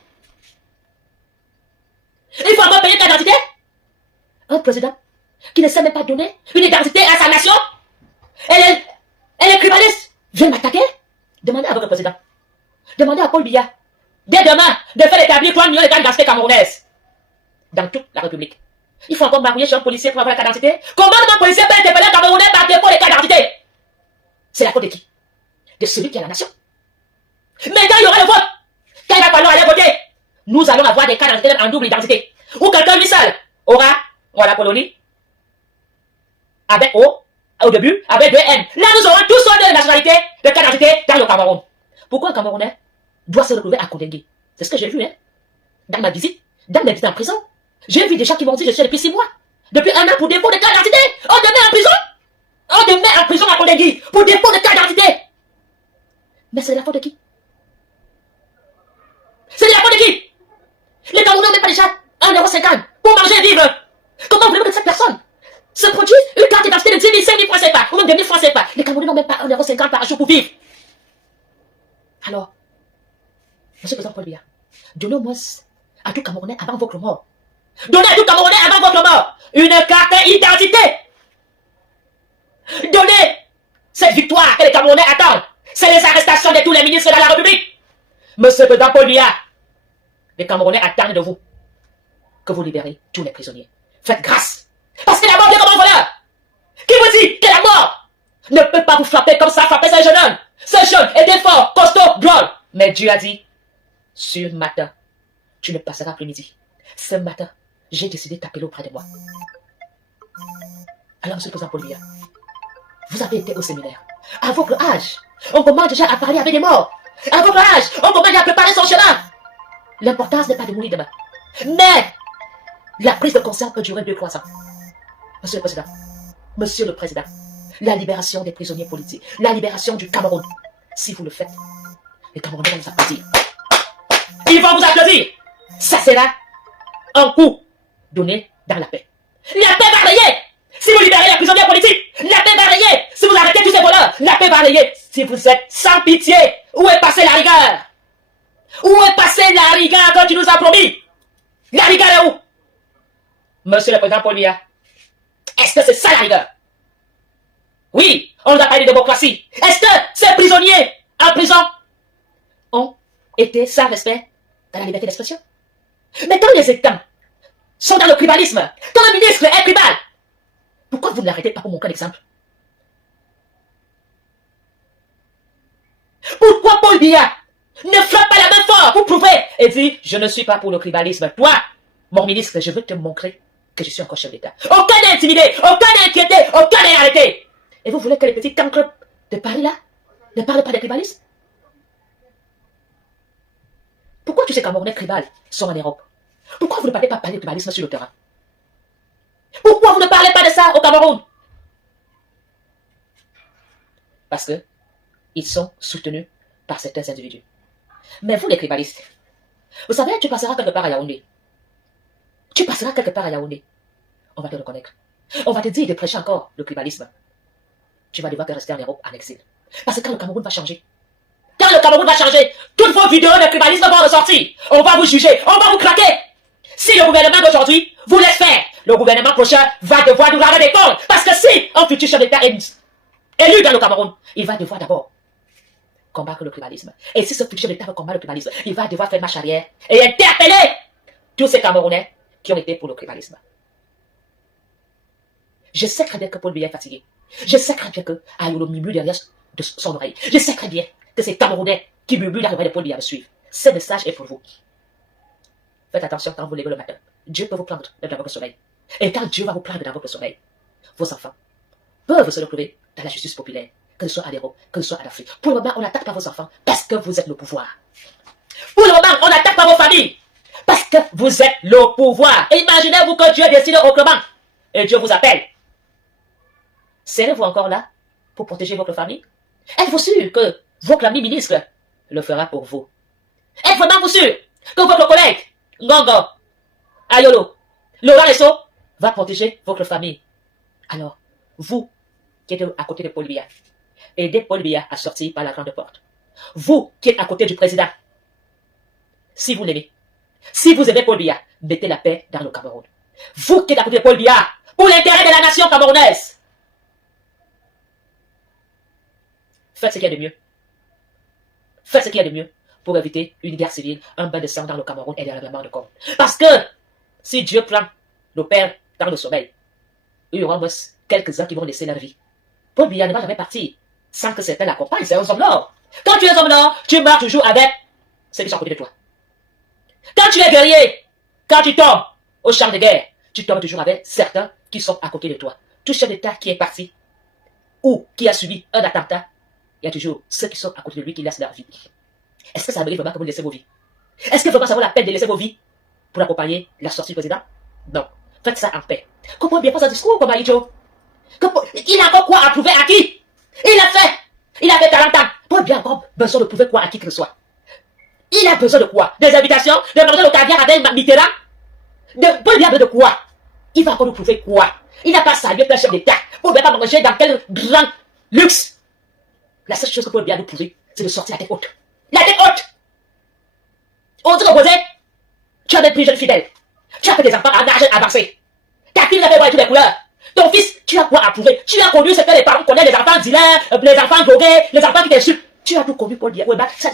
Il faut encore payer une carte d'identité. Un président qui ne sait même pas donner une identité à sa nation. Elle est criminaliste. Viens m'attaquer. Demandez à votre président. Demandez à Paul Biya dès demain de faire établir 3 millions de cartes d'identité camerounaises dans toute la République. Il faut encore m'arrouiller chez un policier pour avoir la carte d'identité. Comment un policier peut interpeller un Camerounais par défaut les cartes d'identité? C'est la faute de qui? De celui qui a la nation. Mais quand il y aura le vote, quand il va falloir aller voter, nous allons avoir des cartes d'identité en double identité. Ou quelqu'un lui seul aura la Polonie avec O au début, avec 2 N. Là, nous aurons tous sortes de nationalités, de cartes d'identité dans le Cameroun. Pourquoi un Camerounais doit se retrouver à Kondengui? C'est ce que j'ai vu, hein, dans ma visite, dans mes visites en prison. J'ai vu des gens qui m'ont dit, je suis depuis 6 mois, depuis 1 an pour défaut de carte d'identité. On te met en prison. On te met en prison à Kondengui pour défaut de carte d'identité. Mais c'est la faute de qui? C'est la faute de qui? Les Camerounais n'ont même pas déjà 1,50 € pour manger et vivre. Comment voulez-vous que cette personne se produise une carte d'identité de 10 000, 5 000 francs CFA, ou même 2 000 francs CFA? Les Camerounais n'ont même pas 1,50 € par jour pour vivre. Alors, Monsieur le Président Paul Biya, donnez au moins à tout Camerounais avant votre mort. Donnez à tout Camerounais avant votre mort une carte d'identité. Donnez cette victoire que les Camerounais attendent. C'est les arrestations de tous les ministres de la République. Monsieur le Président Paul Biya, les Camerounais attendent de vous que vous libérez tous les prisonniers. Faites grâce. Parce que la mort vient comme un voleur. Qui vous dit que la mort ne peut pas vous frapper comme ça, frapper ce jeune homme? Ce jeune était fort, costaud, drôle. Mais Dieu a dit, ce matin, tu ne passeras plus midi. Ce matin, j'ai décidé de t'appeler auprès de moi. Alors, Monsieur le Président Paul Biya, vous avez été au séminaire. À votre âge, on commence déjà à parler avec des morts. À votre âge, on commence déjà à préparer son chemin. L'importance n'est pas de mourir demain. Mais la prise de conscience peut durer 2-3 ans. Monsieur le Président, la libération des prisonniers politiques, la libération du Cameroun. Si vous le faites, les Camerounais vont vous applaudir. Ils vont vous applaudir. Ça sera un coup donné dans la paix. La paix va rayer. Si vous libérez les prisonniers politiques, la paix va rayer. Si vous arrêtez tous ces voleurs, la paix va rayer. Si vous êtes sans pitié, où est passée la rigueur? Où est passée la rigueur que tu nous as promis? La rigueur est où? Monsieur le Président Paul Biya, est-ce que c'est ça la rigueur? Oui, on nous a parlé de démocratie. Est-ce que ces prisonniers en prison ont été sans respect dans la liberté d'expression? Mais quand les États sont dans le tribalisme, quand le ministre est tribal, pourquoi vous ne l'arrêtez pas pour montrer l'exemple? Pourquoi Paul Biya ne frappe pas la main fort pour prouver et dire, je ne suis pas pour le tribalisme. Toi, mon ministre, je veux te montrer que je suis encore chef d'État. Aucun n'est intimidé, aucun n'est inquiété, aucun n'est arrêté. Et vous voulez que les petits cancres de Paris là ne parlent pas de tribalisme? Pourquoi tous ces Camerounais tribales sont en Europe? Pourquoi vous ne parlez pas de tribalisme sur le terrain? Pourquoi vous ne parlez pas de ça au Cameroun? Parce que ils sont soutenus par certains individus. Mais vous les tribalistes, vous savez, tu passeras quelque part à Yaoundé. Tu passeras quelque part à Yaoundé. On va te reconnaître. On va te dire de prêcher encore le tribalisme. Tu vas devoir te rester en Europe en exil. Parce que quand le Cameroun va changer, quand le Cameroun va changer, toutes vos vidéos de tribalisme vont ressortir. On va vous juger, on va vous craquer. Si le gouvernement d'aujourd'hui vous laisse faire, le gouvernement prochain va devoir nous rendre des comptes. Parce que si un futur chef d'État est élu dans le Cameroun, il va devoir d'abord combattre le tribalisme. Et si ce futur chef d'État veut combattre le tribalisme, il va devoir faire marche arrière et interpeller tous ces Camerounais qui ont été pour le tribalisme. Je sais très bien que Paul Biya est fatigué. Je sais très bien que Ayolo murmure derrière de son oreille. Je sais très bien que c'est Camerounais qui murmurent dans l'oreille de Paul Biya me suivent. Ce message est pour vous. Faites attention quand vous levez le matin. Dieu peut vous prendre dans votre sommeil. Et quand Dieu va vous prendre dans votre sommeil, vos enfants peuvent se retrouver dans la justice populaire, que ce soit à l'Europe, que ce soit à l'Afrique. Pour le moment, on n'attaque pas vos enfants parce que vous êtes le pouvoir. Pour le moment, on n'attaque pas vos familles parce que vous êtes le pouvoir. Et imaginez-vous que Dieu décide autrement et Dieu vous appelle. Serez-vous encore là pour protéger votre famille? Êtes-vous sûr que votre ami ministre le fera pour vous? Êtes-vous vraiment sûr que votre collègue, Ngongo, Ayolo, Laurent Resso, va protéger votre famille? Alors, vous qui êtes à côté de Paul Biya, aidez Paul Biya à sortir par la grande porte. Vous qui êtes à côté du président, si vous l'aimez, si vous aimez Paul Biya, mettez la paix dans le Cameroun. Vous qui êtes à côté de Paul Biya, pour l'intérêt de la nation camerounaise, faites ce qu'il y a de mieux. Faites ce qu'il y a de mieux pour éviter une guerre civile, un bain de sang dans le Cameroun et des règlements de compte. Parce que si Dieu prend nos pères dans le sommeil, il y aura moins quelques-uns qui vont laisser leur vie. Paul Biya ne va jamais partir sans que certains l'accompagnent. C'est un homme noir. Quand tu es un homme noir, tu marches toujours avec ceux qui sont à côté de toi. Quand tu es guerrier, quand tu tombes au champ de guerre, tu tombes toujours avec certains qui sont à côté de toi. Tout chef d'État qui est parti ou qui a subi un attentat, il y a toujours ceux qui sont à côté de lui qui laissent leur vie. Est-ce que ça mérite vraiment que vous laissez vos vies? Est-ce que vraiment ça vaut la peine de laisser vos vies pour accompagner la sortie du président? Non. Faites ça en paix. Comment bien faire un discours comme Aïcho? Il a encore quoi à prouver à qui? Il a fait 40 ans. Paul Biya a encore besoin de prouver quoi à qui que ce soit. Il a besoin de quoi? Des invitations? De manger le caviar avec Mitterrand? Paul Biya a besoin de quoi? Il va encore nous prouver quoi? Il n'a pas salué plein chef d'État. Paul Biya va manger dans quel grand luxe? La seule chose que Paul Biya nous prouver, c'est de sortir la tête haute. La tête haute! On dit reposer, tu as des plus jeunes fidèles. Tu as fait des enfants en âge avancé. Ta fille n'a fait voir toutes les couleurs. Ton fils, tu as quoi à prouver? Tu as connu ce que les parents connaissent, les enfants dealers, les enfants drogués, les enfants qui t'insultent. Tu as tout connu, Paul Biya.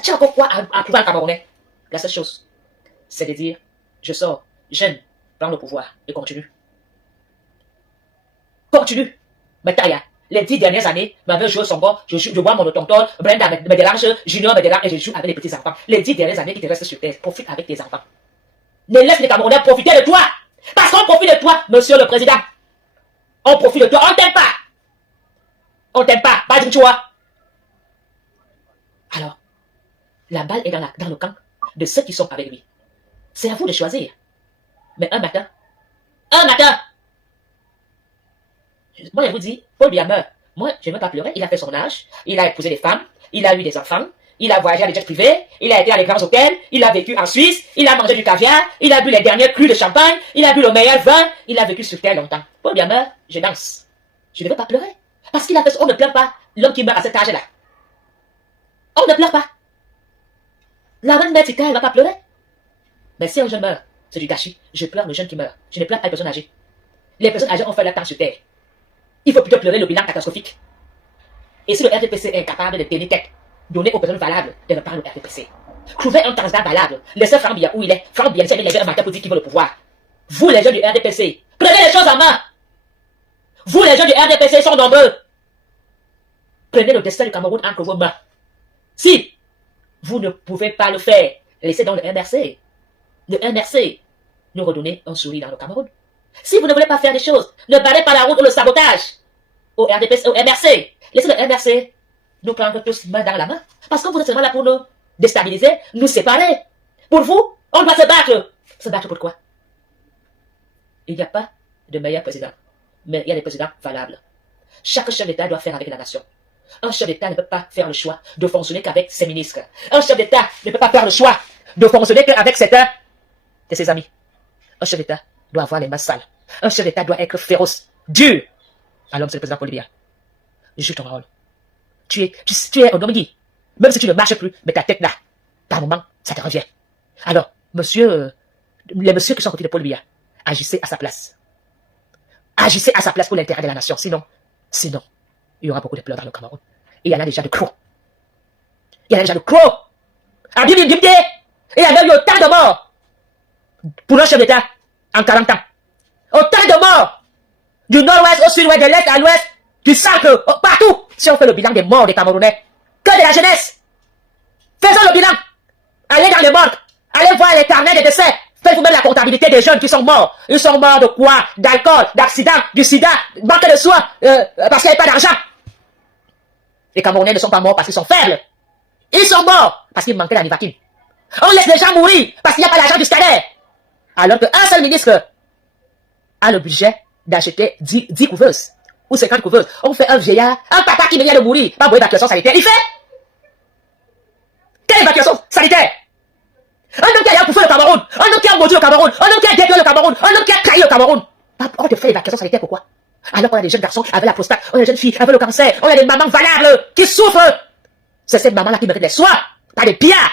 Tu as encore quoi à prouver en Camerounais? La seule chose, c'est de dire, je sors jeune, prends le pouvoir et continue. Continue. Mais Taya, les 10 dernières années, m'avait joué son bon, je vois mon tonton, Brenda me dérange, Junior me dérange et je joue avec les petits enfants. Les 10 dernières années qui te restent sur terre, profite avec tes enfants. Ne laisse les Camerounais profiter de toi. Parce qu'on profite de toi, monsieur le président. On profite de toi, on t'aime pas. On t'aime pas, pas du tout. Alors, la balle est dans le camp de ceux qui sont avec lui. C'est à vous de choisir. Mais un matin, moi je vous dis, Paul Biya meurt. Moi, je ne veux pas pleurer, il a fait son âge, il a épousé des femmes, il a eu des enfants, il a voyagé à des jets privés, il a été à les grands hôtels, il a vécu en Suisse, il a mangé du caviar, il a bu les derniers crus de champagne, il a bu le meilleur vin, il a vécu sur terre longtemps. Paul Biya meurt, je danse. Je ne veux pas pleurer. Parce qu'il a fait, on ne pleure pas l'homme qui meurt à cet âge-là. On ne pleure pas. La reine mère Tita, elle ne va pas pleurer. Mais si un jeune meurt, c'est du gâchis. Je pleure le jeune qui meurt. Je ne pleure pas les personnes âgées. Les personnes âgées ont fait leur temps sur terre. Il faut plutôt pleurer le bilan catastrophique. Et si le RDPC est incapable de tenir tête, donner aux personnes valables de ne pas le RDPC. Trouver un candidat valable. Laissez Franck Biya où il est. Franck Biya, il est un matin pour dire qu'il veut le pouvoir. Vous, les jeunes du RDPC, prenez les choses en main. Vous, les jeunes du RDPC, sont nombreux. Prenez le destin du Cameroun entre vos mains. Si vous ne pouvez pas le faire, laissez donc le MRC. Le MRC nous redonner un sourire dans le Cameroun. Si vous ne voulez pas faire des choses, ne battez pas la route ou le sabotage au RDPC, au MRC. Laissez le MRC nous prendre tous main dans la main. Parce que vous êtes seulement là pour nous déstabiliser, nous séparer. Pour vous, on doit se battre. Se battre pourquoi? Il n'y a pas de meilleur président, mais il y a des présidents valables. Chaque chef d'État doit faire avec la nation. Un chef d'État ne peut pas faire le choix de fonctionner qu'avec ses ministres. Un chef d'État ne peut pas faire le choix de fonctionner qu'avec certains de ses amis. Un chef d'État doit avoir les mains sales. Un chef d'État doit être féroce, dur. Alors, monsieur le président Paul Biya, joue ton rôle. Tu es un homme dit. Même si tu ne marches plus, mais ta tête là, par moment, ça te revient. Alors, les messieurs qui sont à côté de Paul Biya, agissez à sa place. Agissez à sa place pour l'intérêt de la nation. Sinon, il y aura beaucoup de pleurs dans le Cameroun. Et il y en a déjà de crocs. Il y en a déjà de crocs. À bien, il y a eu autant de morts pour un chef d'État en 40 ans. Autant de morts du nord-ouest au sud-ouest, de l'est à l'ouest, du centre, partout. Si on fait le bilan des morts des Camerounais, que de la jeunesse, faisons le bilan. Allez dans les morgues, allez voir les carnets des décès, Faites-vous même la comptabilité des jeunes qui sont morts. Ils sont morts de quoi? D'alcool, d'accident, du sida, manque de soins, parce qu'il n'y a pas d'argent. Les Camerounais ne sont pas morts parce qu'ils sont faibles. Ils sont morts parce qu'ils manquaient d'anivaquine. On laisse les gens mourir parce qu'il n'y a pas d'argent du scalaire. Alors qu'un seul ministre a le budget d'acheter 10 couveuses ou 50 couveuses. On fait un vieillard, un papa qui vient de mourir, pas pour évacuation sanitaire. Il fait quelle évacuation sanitaire? Un homme qui a pouffé le Cameroun, un homme qui a maudit le Cameroun, un homme qui a détruit le Cameroun, un homme qui a trahi le Cameroun. On te fait l'évacuation sanitaire, pourquoi? Alors qu'on a des jeunes garçons avec la prostate, on a des jeunes filles avec le cancer, on a des mamans valables qui souffrent. C'est ces mamans-là qui méritent les soins, pas des pillards,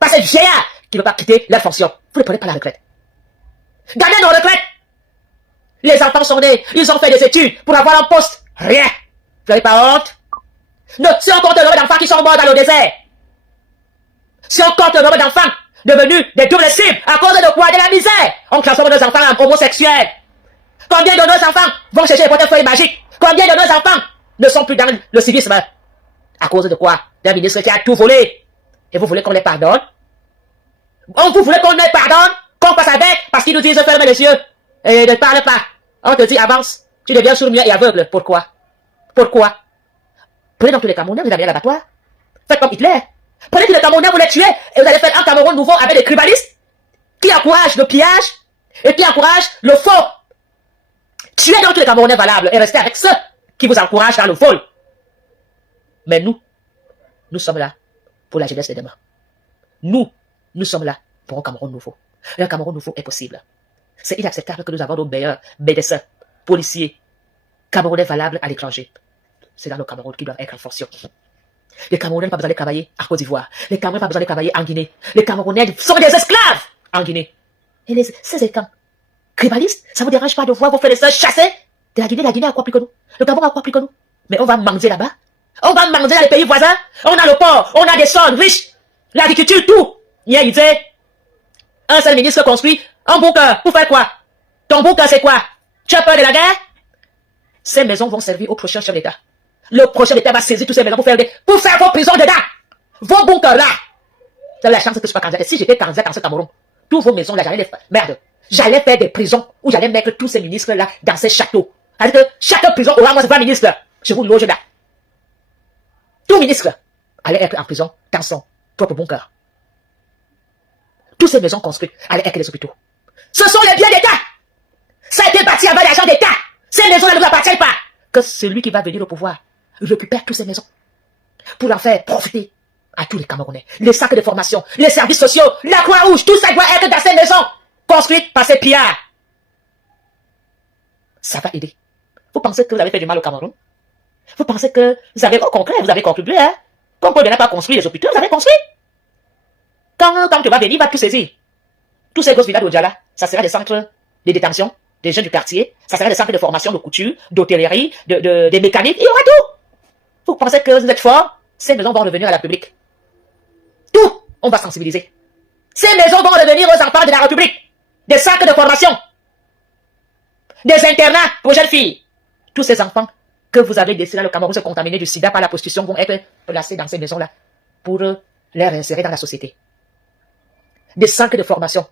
pas ces vieillards qui ne veulent pas quitter leur fonction. Vous ne prenez pas la retraite. Gagnez nos retraites. Les enfants sont nés, ils ont fait des études pour avoir un poste. Rien. Vous n'avez pas honte? Non, si on compte le nombre d'enfants qui sont morts dans le désert, si on compte le nombre d'enfants devenus des doubles cibles à cause de quoi? De la misère. On transforme nos enfants en homosexuels. Combien de nos enfants vont chercher les portefeuilles magiques? Combien de nos enfants ne sont plus dans le civisme? À cause de quoi? D'un ministre qui a tout volé. Et vous voulez qu'on les pardonne? Vous voulez qu'on les pardonne? Qu'on passe avec parce qu'ils nous disent de fermer les yeux et ne parle pas. On te dit avance. Tu deviens sourd-muet et aveugle. Pourquoi? Pourquoi? Prenez donc tous les Camerounais, vous avez l'abattoir. Faites comme Hitler. Prenez tous les Camerounais, vous les tuez et vous allez faire un Cameroun nouveau avec des tribalistes qui encouragent le pillage et qui encouragent le faux. Tuez donc tous les Camerounais valables et restez avec ceux qui vous encouragent dans le vol. Mais nous sommes là pour la jeunesse de demain. Nous sommes là pour un Cameroun nouveau. Un Cameroun nouveau est possible. C'est inacceptable que nous avons nos meilleurs médecins, policiers, Camerounais valables à l'étranger. C'est dans le Cameroun qui doivent être en fonction. Les Camerounais n'ont pas besoin de travailler à Côte d'Ivoire. Les Camerounais n'ont pas besoin de travailler en Guinée. Les Camerounais sont des esclaves en Guinée. Et ces écans tribalistes, ça ne vous dérange pas de voir vos frères et sœurs chasser de la Guinée? La Guinée a quoi plus que nous? Le Cameroun a quoi plus que nous? Mais on va manger là-bas. On va manger dans les pays voisins. On a le port, on a des sols riches, l'agriculture, tout. Hier, il disait, un seul ministre construit un bunker. Pour faire quoi? Ton bunker, c'est quoi? Tu as peur de la guerre? Ces maisons vont servir au prochain chef d'État. Le prochain État va saisir toutes ces maisons pour faire vos prisons dedans. Vos bunkers là. Vous avez la chance que je sois candidat. Si j'étais candidat dans ce Cameroun, toutes vos maisons là, j'allais les faire. Merde. J'allais faire des prisons où j'allais mettre tous ces ministres là dans ces châteaux. C'est-à-dire que chaque prison aura moins de 20 ministres. Je vous loge là. Tout ministre allait être en prison dans son propre bunker. Toutes ces maisons construites allaient être des hôpitaux. Ce sont les biens d'État. Ça a été bâti avec l'argent d'État. Ces maisons-là ne nous appartiennent pas. Que celui qui va venir au pouvoir récupère toutes ces maisons pour en faire profiter à tous les Camerounais. Les sacs de formation, les services sociaux, la Croix-Rouge, tout ça doit être dans ces maisons construites par ces pillards. Ça va aider. Vous pensez que vous avez fait du mal au Cameroun? Vous pensez que vous avez, au contraire, vous avez contribué, hein? Comme on n'a pas construit les hôpitaux, vous avez construit. Quand tu vas venir, il va tout saisir. Tous ces grosses villas d'Odjala, ça sera des centres de détention des jeunes du quartier, ça sera des centres de formation de couture, d'hôtellerie, des mécaniques, il y aura tout. Vous pensez que vous êtes fort? Ces maisons vont revenir à la République. Tout, on va sensibiliser. Ces maisons vont revenir aux enfants de la République. Des centres de formation, des internats pour jeunes filles. Tous ces enfants que vous avez laissés dans le Cameroun se contaminer du sida par la prostitution vont être placés dans ces maisons-là pour les réinsérer dans la société. Des centres de formation.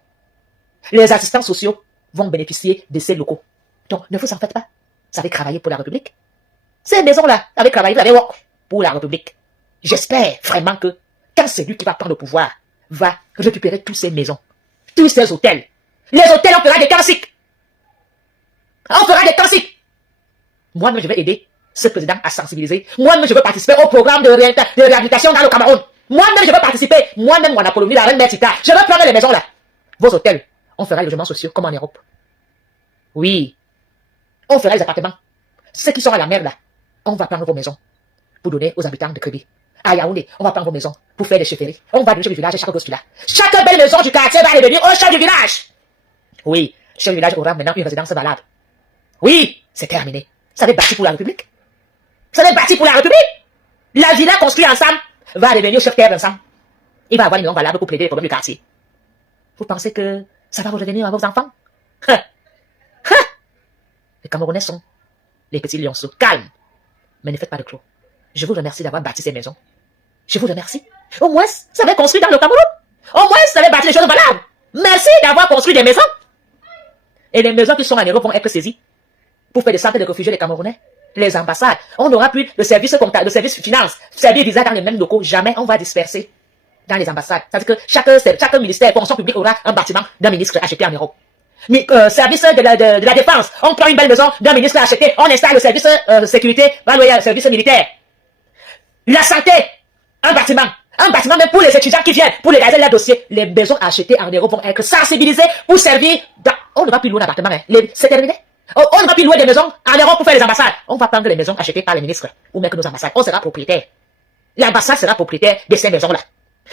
Les assistants sociaux vont bénéficier de ces locaux. Donc, ne vous en faites pas. Vous avez travaillé pour la République. Ces maisons-là, vous avez travaillé, vous avez work pour la République. J'espère vraiment que quand celui qui va prendre le pouvoir va récupérer toutes ces maisons, tous ces hôtels. Les hôtels, on fera des cansiques. On fera des cansiques. Moi-même, je vais aider ce président à sensibiliser. Moi-même, je veux participer au programme de réhabilitation dans le Cameroun. Moi-même, je veux participer. Moi-même, mon Apollonie, la reine Mertita. Je veux prendre les maisons là. Vos hôtels. On fera les logements sociaux comme en Europe. Oui. On fera les appartements. Ceux qui sont à la mer là, on va prendre vos maisons pour donner aux habitants de Kribi. À Yaoundé, on va prendre vos maisons pour faire des chefferies. On va donner chef du village à chaque gosse village. Chaque belle maison du quartier va devenir au chef du village. Oui, le chef du village aura maintenant une résidence valable. Oui, c'est terminé. Vous avez bâti pour la République. Vous avez bâti pour la République. La villa construite ensemble va devenir chef terre ensemble. Il va avoir une maison valable pour plaider les problèmes du quartier. Vous pensez que ça va vous revenir à vos enfants? Les Camerounais sont les petits lionceaux. Calme. Mais ne faites pas de clos. Je vous remercie d'avoir bâti ces maisons. Je vous remercie. Au moins, ça avait construit dans le Cameroun. Au moins, ça avait bâti les choses valables. Merci d'avoir construit des maisons. Et les maisons qui sont en Europe vont être saisies pour faire des centres de réfugiés des Camerounais. Les ambassades. On n'aura plus le service comptable, le service finance, service visa dans les mêmes locaux. Jamais on va disperser dans les ambassades. C'est-à-dire que chaque ministère, fonction publique aura un bâtiment d'un ministre acheté en Europe. Mais, service de la défense. On prend une belle maison d'un ministre acheté. On installe le service sécurité, le service militaire. La santé, un bâtiment. Un bâtiment même pour les étudiants qui viennent, pour légaliser leur dossier. Les maisons achetées en Europe vont être sensibilisées pour servir dans... On ne va plus louer un appartement, hein. C'est terminé. On ne va plus louer des maisons en Europe pour faire les ambassades. On va prendre les maisons achetées par les ministres ou même nos ambassades. On sera propriétaire. L'ambassade sera propriétaire de ces maisons-là.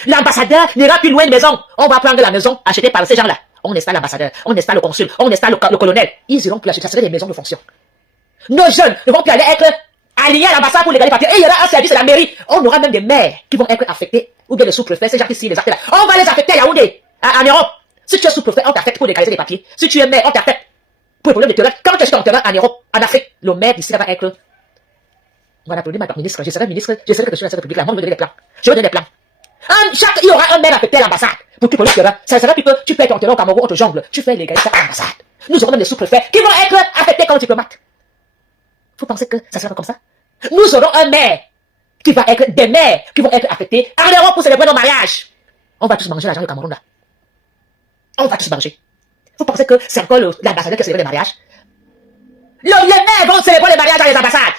L'ambassadeur n'ira plus louer une maison. On va prendre la maison achetée par ces gens-là. On installe l'ambassadeur, on installe le consul, on installe le colonel. Ils iront plus acheter. Ça serait des maisons de fonction. Nos jeunes ne vont plus aller être alignés à l'ambassade pour légaliser les papiers. Et il y aura un service de la mairie. On aura même des maires qui vont être affectés. Ou bien les sous-préfets, ces gens qui signent les actes là. On va les affecter à Yaoundé, en Europe. Si tu es sous-préfet, on t'affecte pour légaliser les papiers. Si tu es maire, on t'affecte pour les problèmes de terrain. Quand tu es sur ton terrain en Europe, en Afrique, le maire d'ici là va être... On va appeler ma ministre. Je serai ministre, je serai que je suis la République là. Moi, je vais donner des plans. Je vais donner des plans. Il y aura un maire affecté à l'ambassade. Pour tout le terrain. Ça sera plus que tu perds ton terrain au Cameroun, on te jongle. Tu fais légaliser à l'ambassade. Nous aurons même des sous-préfets qui vont être affectés comme diplomates. Vous pensez que ça sera comme ça? Nous aurons un maire qui va être des maires qui vont être affectés en Europe pour célébrer nos mariages. On va tous manger l'argent du Cameroun là. On va tous manger. Vous pensez que c'est encore l'ambassadeur qui célèbre les mariages? Les maires vont célébrer les mariages dans les ambassades.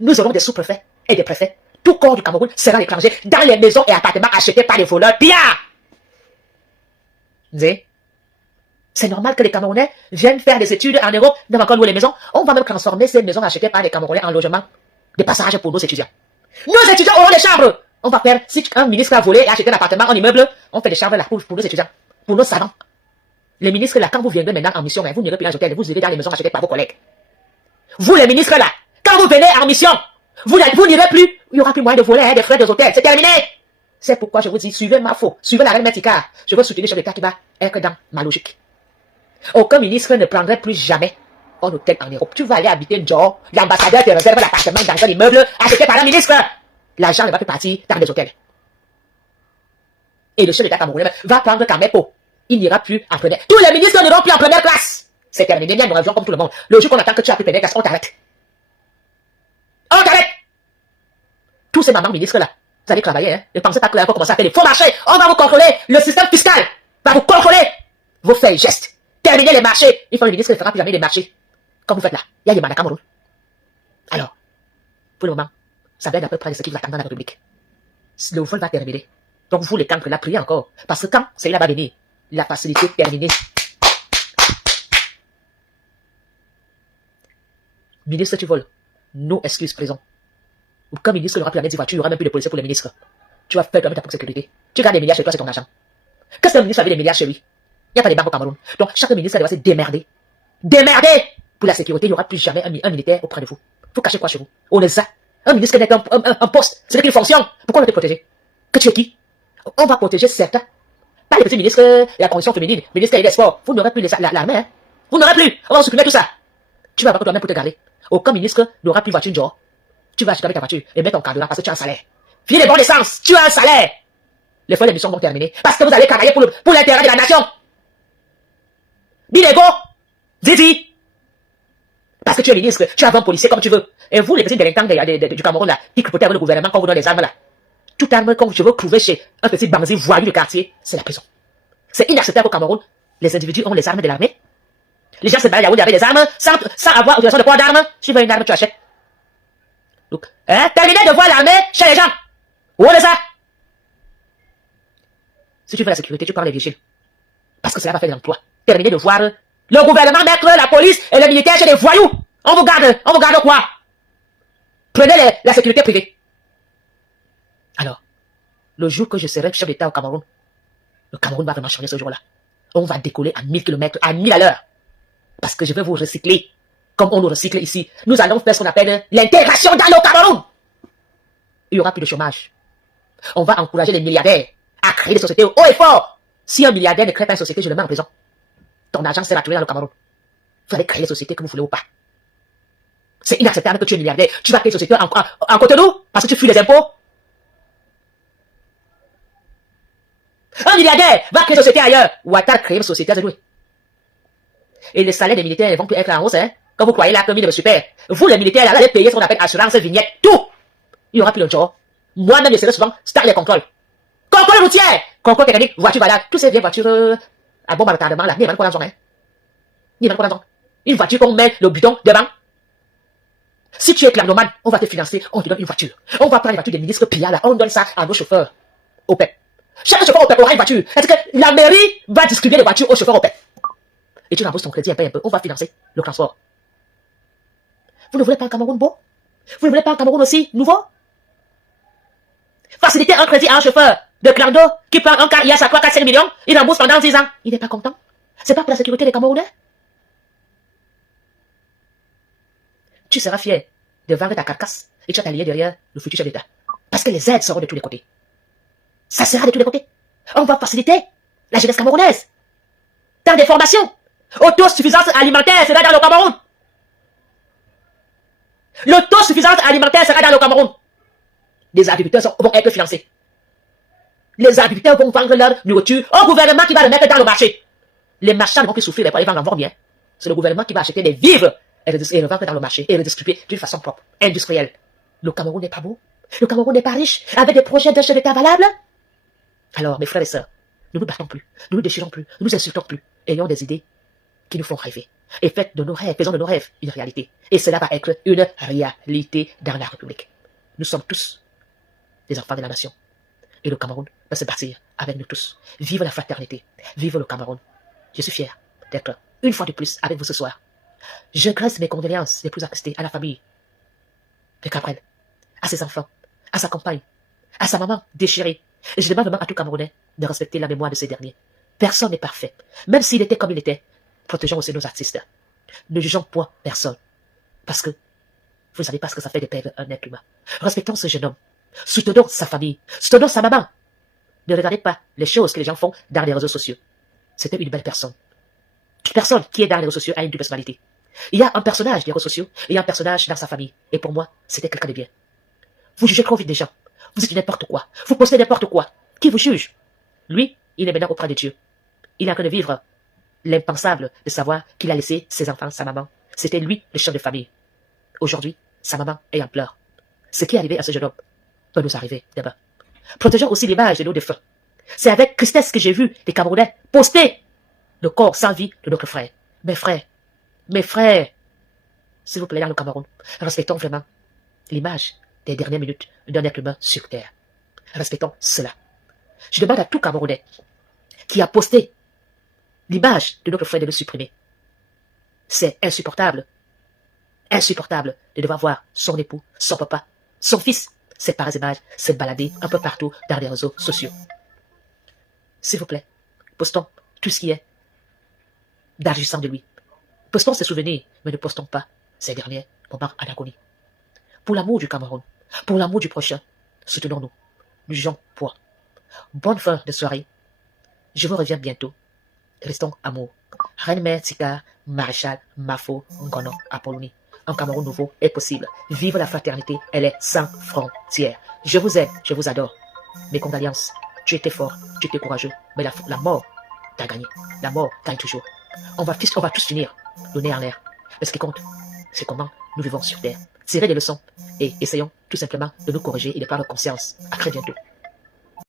Nous aurons des sous-préfets et des préfets. Tout corps du Cameroun sera à l'étranger dans les maisons et appartements achetés par les voleurs pillards. C'est normal que les Camerounais viennent faire des études en Europe, ne vont encore louer les maisons. On va même transformer ces maisons achetées par les Camerounais en logements de passage pour nos étudiants. Nos étudiants auront des chambres. On va faire, si un ministre a volé et acheté un appartement en immeuble, on fait des chambres là pour nos étudiants, pour nos savants. Les ministres là, quand vous viendrez maintenant en mission, vous n'irez plus dans les hôtels, vous irez dans les maisons achetées par vos collègues. Vous les ministres là, quand vous venez en mission, vous n'irez plus, il n'y aura plus moyen de voler des frais des hôtels, c'est terminé. C'est pourquoi je vous dis, suivez ma faux, suivez la reine Matika. Je veux soutenir le chef d'État qui va être dans ma logique. Aucun ministre ne prendrait plus jamais un hôtel en Europe. Tu vas aller habiter Njor, l'ambassadeur te réserve l'appartement dans un immeuble acheté par un ministre. L'argent ne va plus partir dans des hôtels. Et le chef d'État camerounais va prendre Camepo. Il n'ira plus en première. Tous les ministres n'iront plus en première classe. C'est terminé, bien, nous avions comme tout le monde. Le jour qu'on attend que tu as pris première classe, on t'arrête. On t'arrête. Tous ces mamans ministres là, vous allez travailler, hein. Ne pensez pas que là, on va commencer à faire des faux marchés. On va vous contrôler. Le système fiscal va vous contrôler. Vos faits et gestes. Terminez les marchés. Il faut le ministre ne fera plus jamais les marchés. Comme vous faites là. Il y a des mandats Cameroun. Alors, pour le moment, ça va être à peu près ce qui vous attend dans la République. Le vol va terminer. Donc vous les cancres là, priez encore. Parce que quand celui-là va venir, la facilité terminée. Ministre, tu voles. No excuse prison. Ou comme ministre n'aura plus la même voiture, il n'y aura même plus de policiers pour les ministres. Tu vas faire toi-même ta propre sécurité. Tu gardes des milliards chez toi, c'est ton argent. Qu'est-ce qu'un ministre avait des milliards chez lui? Il n'y a pas de banque au Cameroun. Donc chaque ministre doit se démerder. Démerder! Pour la sécurité, il n'y aura plus jamais un militaire auprès de vous. Vous cachez quoi chez vous? On est ça. Un ministre n'est qu'un poste. C'est qu'il fonctionne. Pourquoi on te protéger? Que tu es qui? On va protéger certains. Pas les petits ministres de la condition féminine, ministre des sports. Vous n'aurez plus l'armée, hein? Vous n'aurez plus. On va supprimer tout ça. Tu vas avoir toi-même pour te garder. Aucun ministre n'aura plus voiture genre. Tu vas acheter avec ta voiture et mettre ton carburant parce que tu as un salaire. Fini les bons d'essence. Tu as un salaire. Les frais d'émission vont terminer. Parce que vous allez travailler pour l'intérêt de la nation. Binego, Didi. Parce que tu es ministre, tu as 20 policiers comme tu veux. Et vous, les petits délinquants du Cameroun là, qui clipotent avec le gouvernement quand vous donnez des armes là. Toute arme quand je veux trouver chez un petit bandit voyou de quartier, c'est la prison. C'est inacceptable au Cameroun. Les individus ont les armes de l'armée. Les gens se baladent avec des armes sans avoir utilisation de port d'armes. Si tu veux une arme, tu achètes. Donc, terminez de voir l'armée chez les gens. Où est ça? Si tu veux la sécurité, tu prends les vigiles. Parce que cela va faire de l'emploi. Terminez de voir le gouvernement mettre la police et les militaires chez les voyous. On vous garde quoi? Prenez la sécurité privée. Alors, le jour que je serai chef d'État au Cameroun, le Cameroun va vraiment changer ce jour-là. On va décoller à 1000 km, à 1000 à l'heure. Parce que je vais vous recycler. Comme on nous recycle ici. Nous allons faire ce qu'on appelle l'intégration dans le Cameroun. Il n'y aura plus de chômage. On va encourager les milliardaires à créer des sociétés haut et fort. Si un milliardaire ne crée pas une société, je le mets en prison. Ton argent sera tué dans le Cameroun. Vous allez créer les sociétés que vous voulez ou pas. C'est inacceptable que tu es milliardaire. Tu vas créer une société en Cotonou parce que tu fuis les impôts. Un milliardaire va créer une société ailleurs. Ouattara crée une société à Zedoué. Et les salaires des militaires ne vont plus être en hausse, hein. Quand vous croyez là que mine est super, vous les militaires là, vous allez payer ce qu'on appelle assurance, vignette, tout. Il y aura plus de job. Moi-même, j'essaierai souvent, start les contrôles. Contrôle routier, contrôle technique, voiture valable, tous ces vieilles voitures à bon retardement là, n'y a pas de quoi dans hein. N'y a pas de quoi dans une voiture qu'on met le bidon devant. Si tu es clernomane, on va te financer, on te donne une voiture. On va prendre les voitures des ministres pillards là, on donne ça à nos chauffeurs OPEP. Chaque chauffeur OPEP aura une voiture. Est-ce que la mairie va distribuer les voitures aux chauffeurs OPEP? Et tu rembourses ton crédit un peu, on va financer le transport. Vous ne voulez pas un Cameroun beau? Vous ne voulez pas un Cameroun aussi nouveau? Faciliter un crédit à un chauffeur de clando qui prend un cas, il y a chaque fois 4-5 millions, il rembourse pendant 10 ans. Il n'est pas content. C'est pas pour la sécurité des Camerounais. Tu seras fier de vendre ta carcasse et tu vas t'allier derrière le futur chef d'État. Parce que les aides seront de tous les côtés. Ça sera de tous les côtés. On va faciliter la jeunesse camerounaise. Dans des formations. Autosuffisance alimentaire sera dans le Cameroun. L'autosuffisance alimentaire sera dans le Cameroun. Les agriculteurs vont être financés. Les agriculteurs vont vendre leur nourriture au gouvernement qui va le mettre dans le marché. Les marchands ne vont plus souffrir, les vendre en vont bien. C'est le gouvernement qui va acheter des vivres et le vendre dans le marché et le distribuer d'une façon propre, industrielle. Le Cameroun n'est pas beau. Le Cameroun n'est pas riche, avec des projets d'un chef d'État valables. Alors, mes frères et sœurs, ne nous battons plus, ne nous déchirons plus, ne nous insultons plus. Ayons des idées qui nous font rêver. Et faites de nos rêves, faisons de nos rêves une réalité. Et cela va être une réalité dans la République. Nous sommes tous des enfants de la nation. Et le Cameroun va se bâtir avec nous tous. Vive la fraternité. Vive le Cameroun. Je suis fier d'être une fois de plus avec vous ce soir. Je graisse mes condoléances les plus attestées à la famille de Cabrel, à ses enfants, à sa compagne, à sa maman déchirée. Et je demande vraiment à tout Camerounais de respecter la mémoire de ces derniers. Personne n'est parfait. Même s'il était comme il était, protégeons aussi nos artistes. Ne jugeons point personne. Parce que vous ne savez pas ce que ça fait de perdre un être humain. Respectons ce jeune homme. Soutenons sa famille. Soutenons sa maman. Ne regardez pas les choses que les gens font dans les réseaux sociaux. C'était une belle personne. Toute personne qui est dans les réseaux sociaux a une personnalité. Il y a un personnage des réseaux sociaux et un personnage dans sa famille. Et pour moi, c'était quelqu'un de bien. Vous jugez trop vite des gens. Vous dites n'importe quoi. Vous postez n'importe quoi. Qui vous juge? Lui, il est maintenant auprès de Dieu. Il est en train de vivre l'impensable de savoir qu'il a laissé ses enfants, sa maman. C'était lui, le chef de famille. Aujourd'hui, sa maman est en pleurs. Ce qui est arrivé à ce jeune homme peut nous arriver demain. Protégeons aussi l'image de nos défunts. C'est avec tristesse que j'ai vu des Camerounais poster le corps sans vie de notre frère. Mes frères, s'il vous plaît, dans le Cameroun, respectons vraiment l'image des dernières minutes d'un être humain sur terre. Respectons cela. Je demande à tout Camerounais qui a posté l'image de notre frère de le supprimer. C'est insupportable. Insupportable de devoir voir son époux, son papa, son fils, ces pareilles images, se balader un peu partout dans les réseaux sociaux. S'il vous plaît, postons tout ce qui est d'argissant de lui. Postons ses souvenirs, mais ne postons pas ces derniers moments en agonie. Pour l'amour du Cameroun, pour l'amour du prochain, soutenons-nous. Nous jugeons point. Bonne fin de soirée. Je vous reviens bientôt. Restons amour. Reine-Mère Tika, Maréchal, Mafo, Ngono, Apollonie. Un Cameroun nouveau est possible. Vive la fraternité, elle est sans frontières. Je vous aime, je vous adore. Mes condoléances. Tu étais fort, tu étais courageux, mais la mort t'a gagné. La mort gagne toujours. On va tous finir le nez en l'air. Mais ce qui compte, c'est comment nous vivons sur Terre. Tirez des leçons et essayons tout simplement de nous corriger et de prendre conscience. À très bientôt.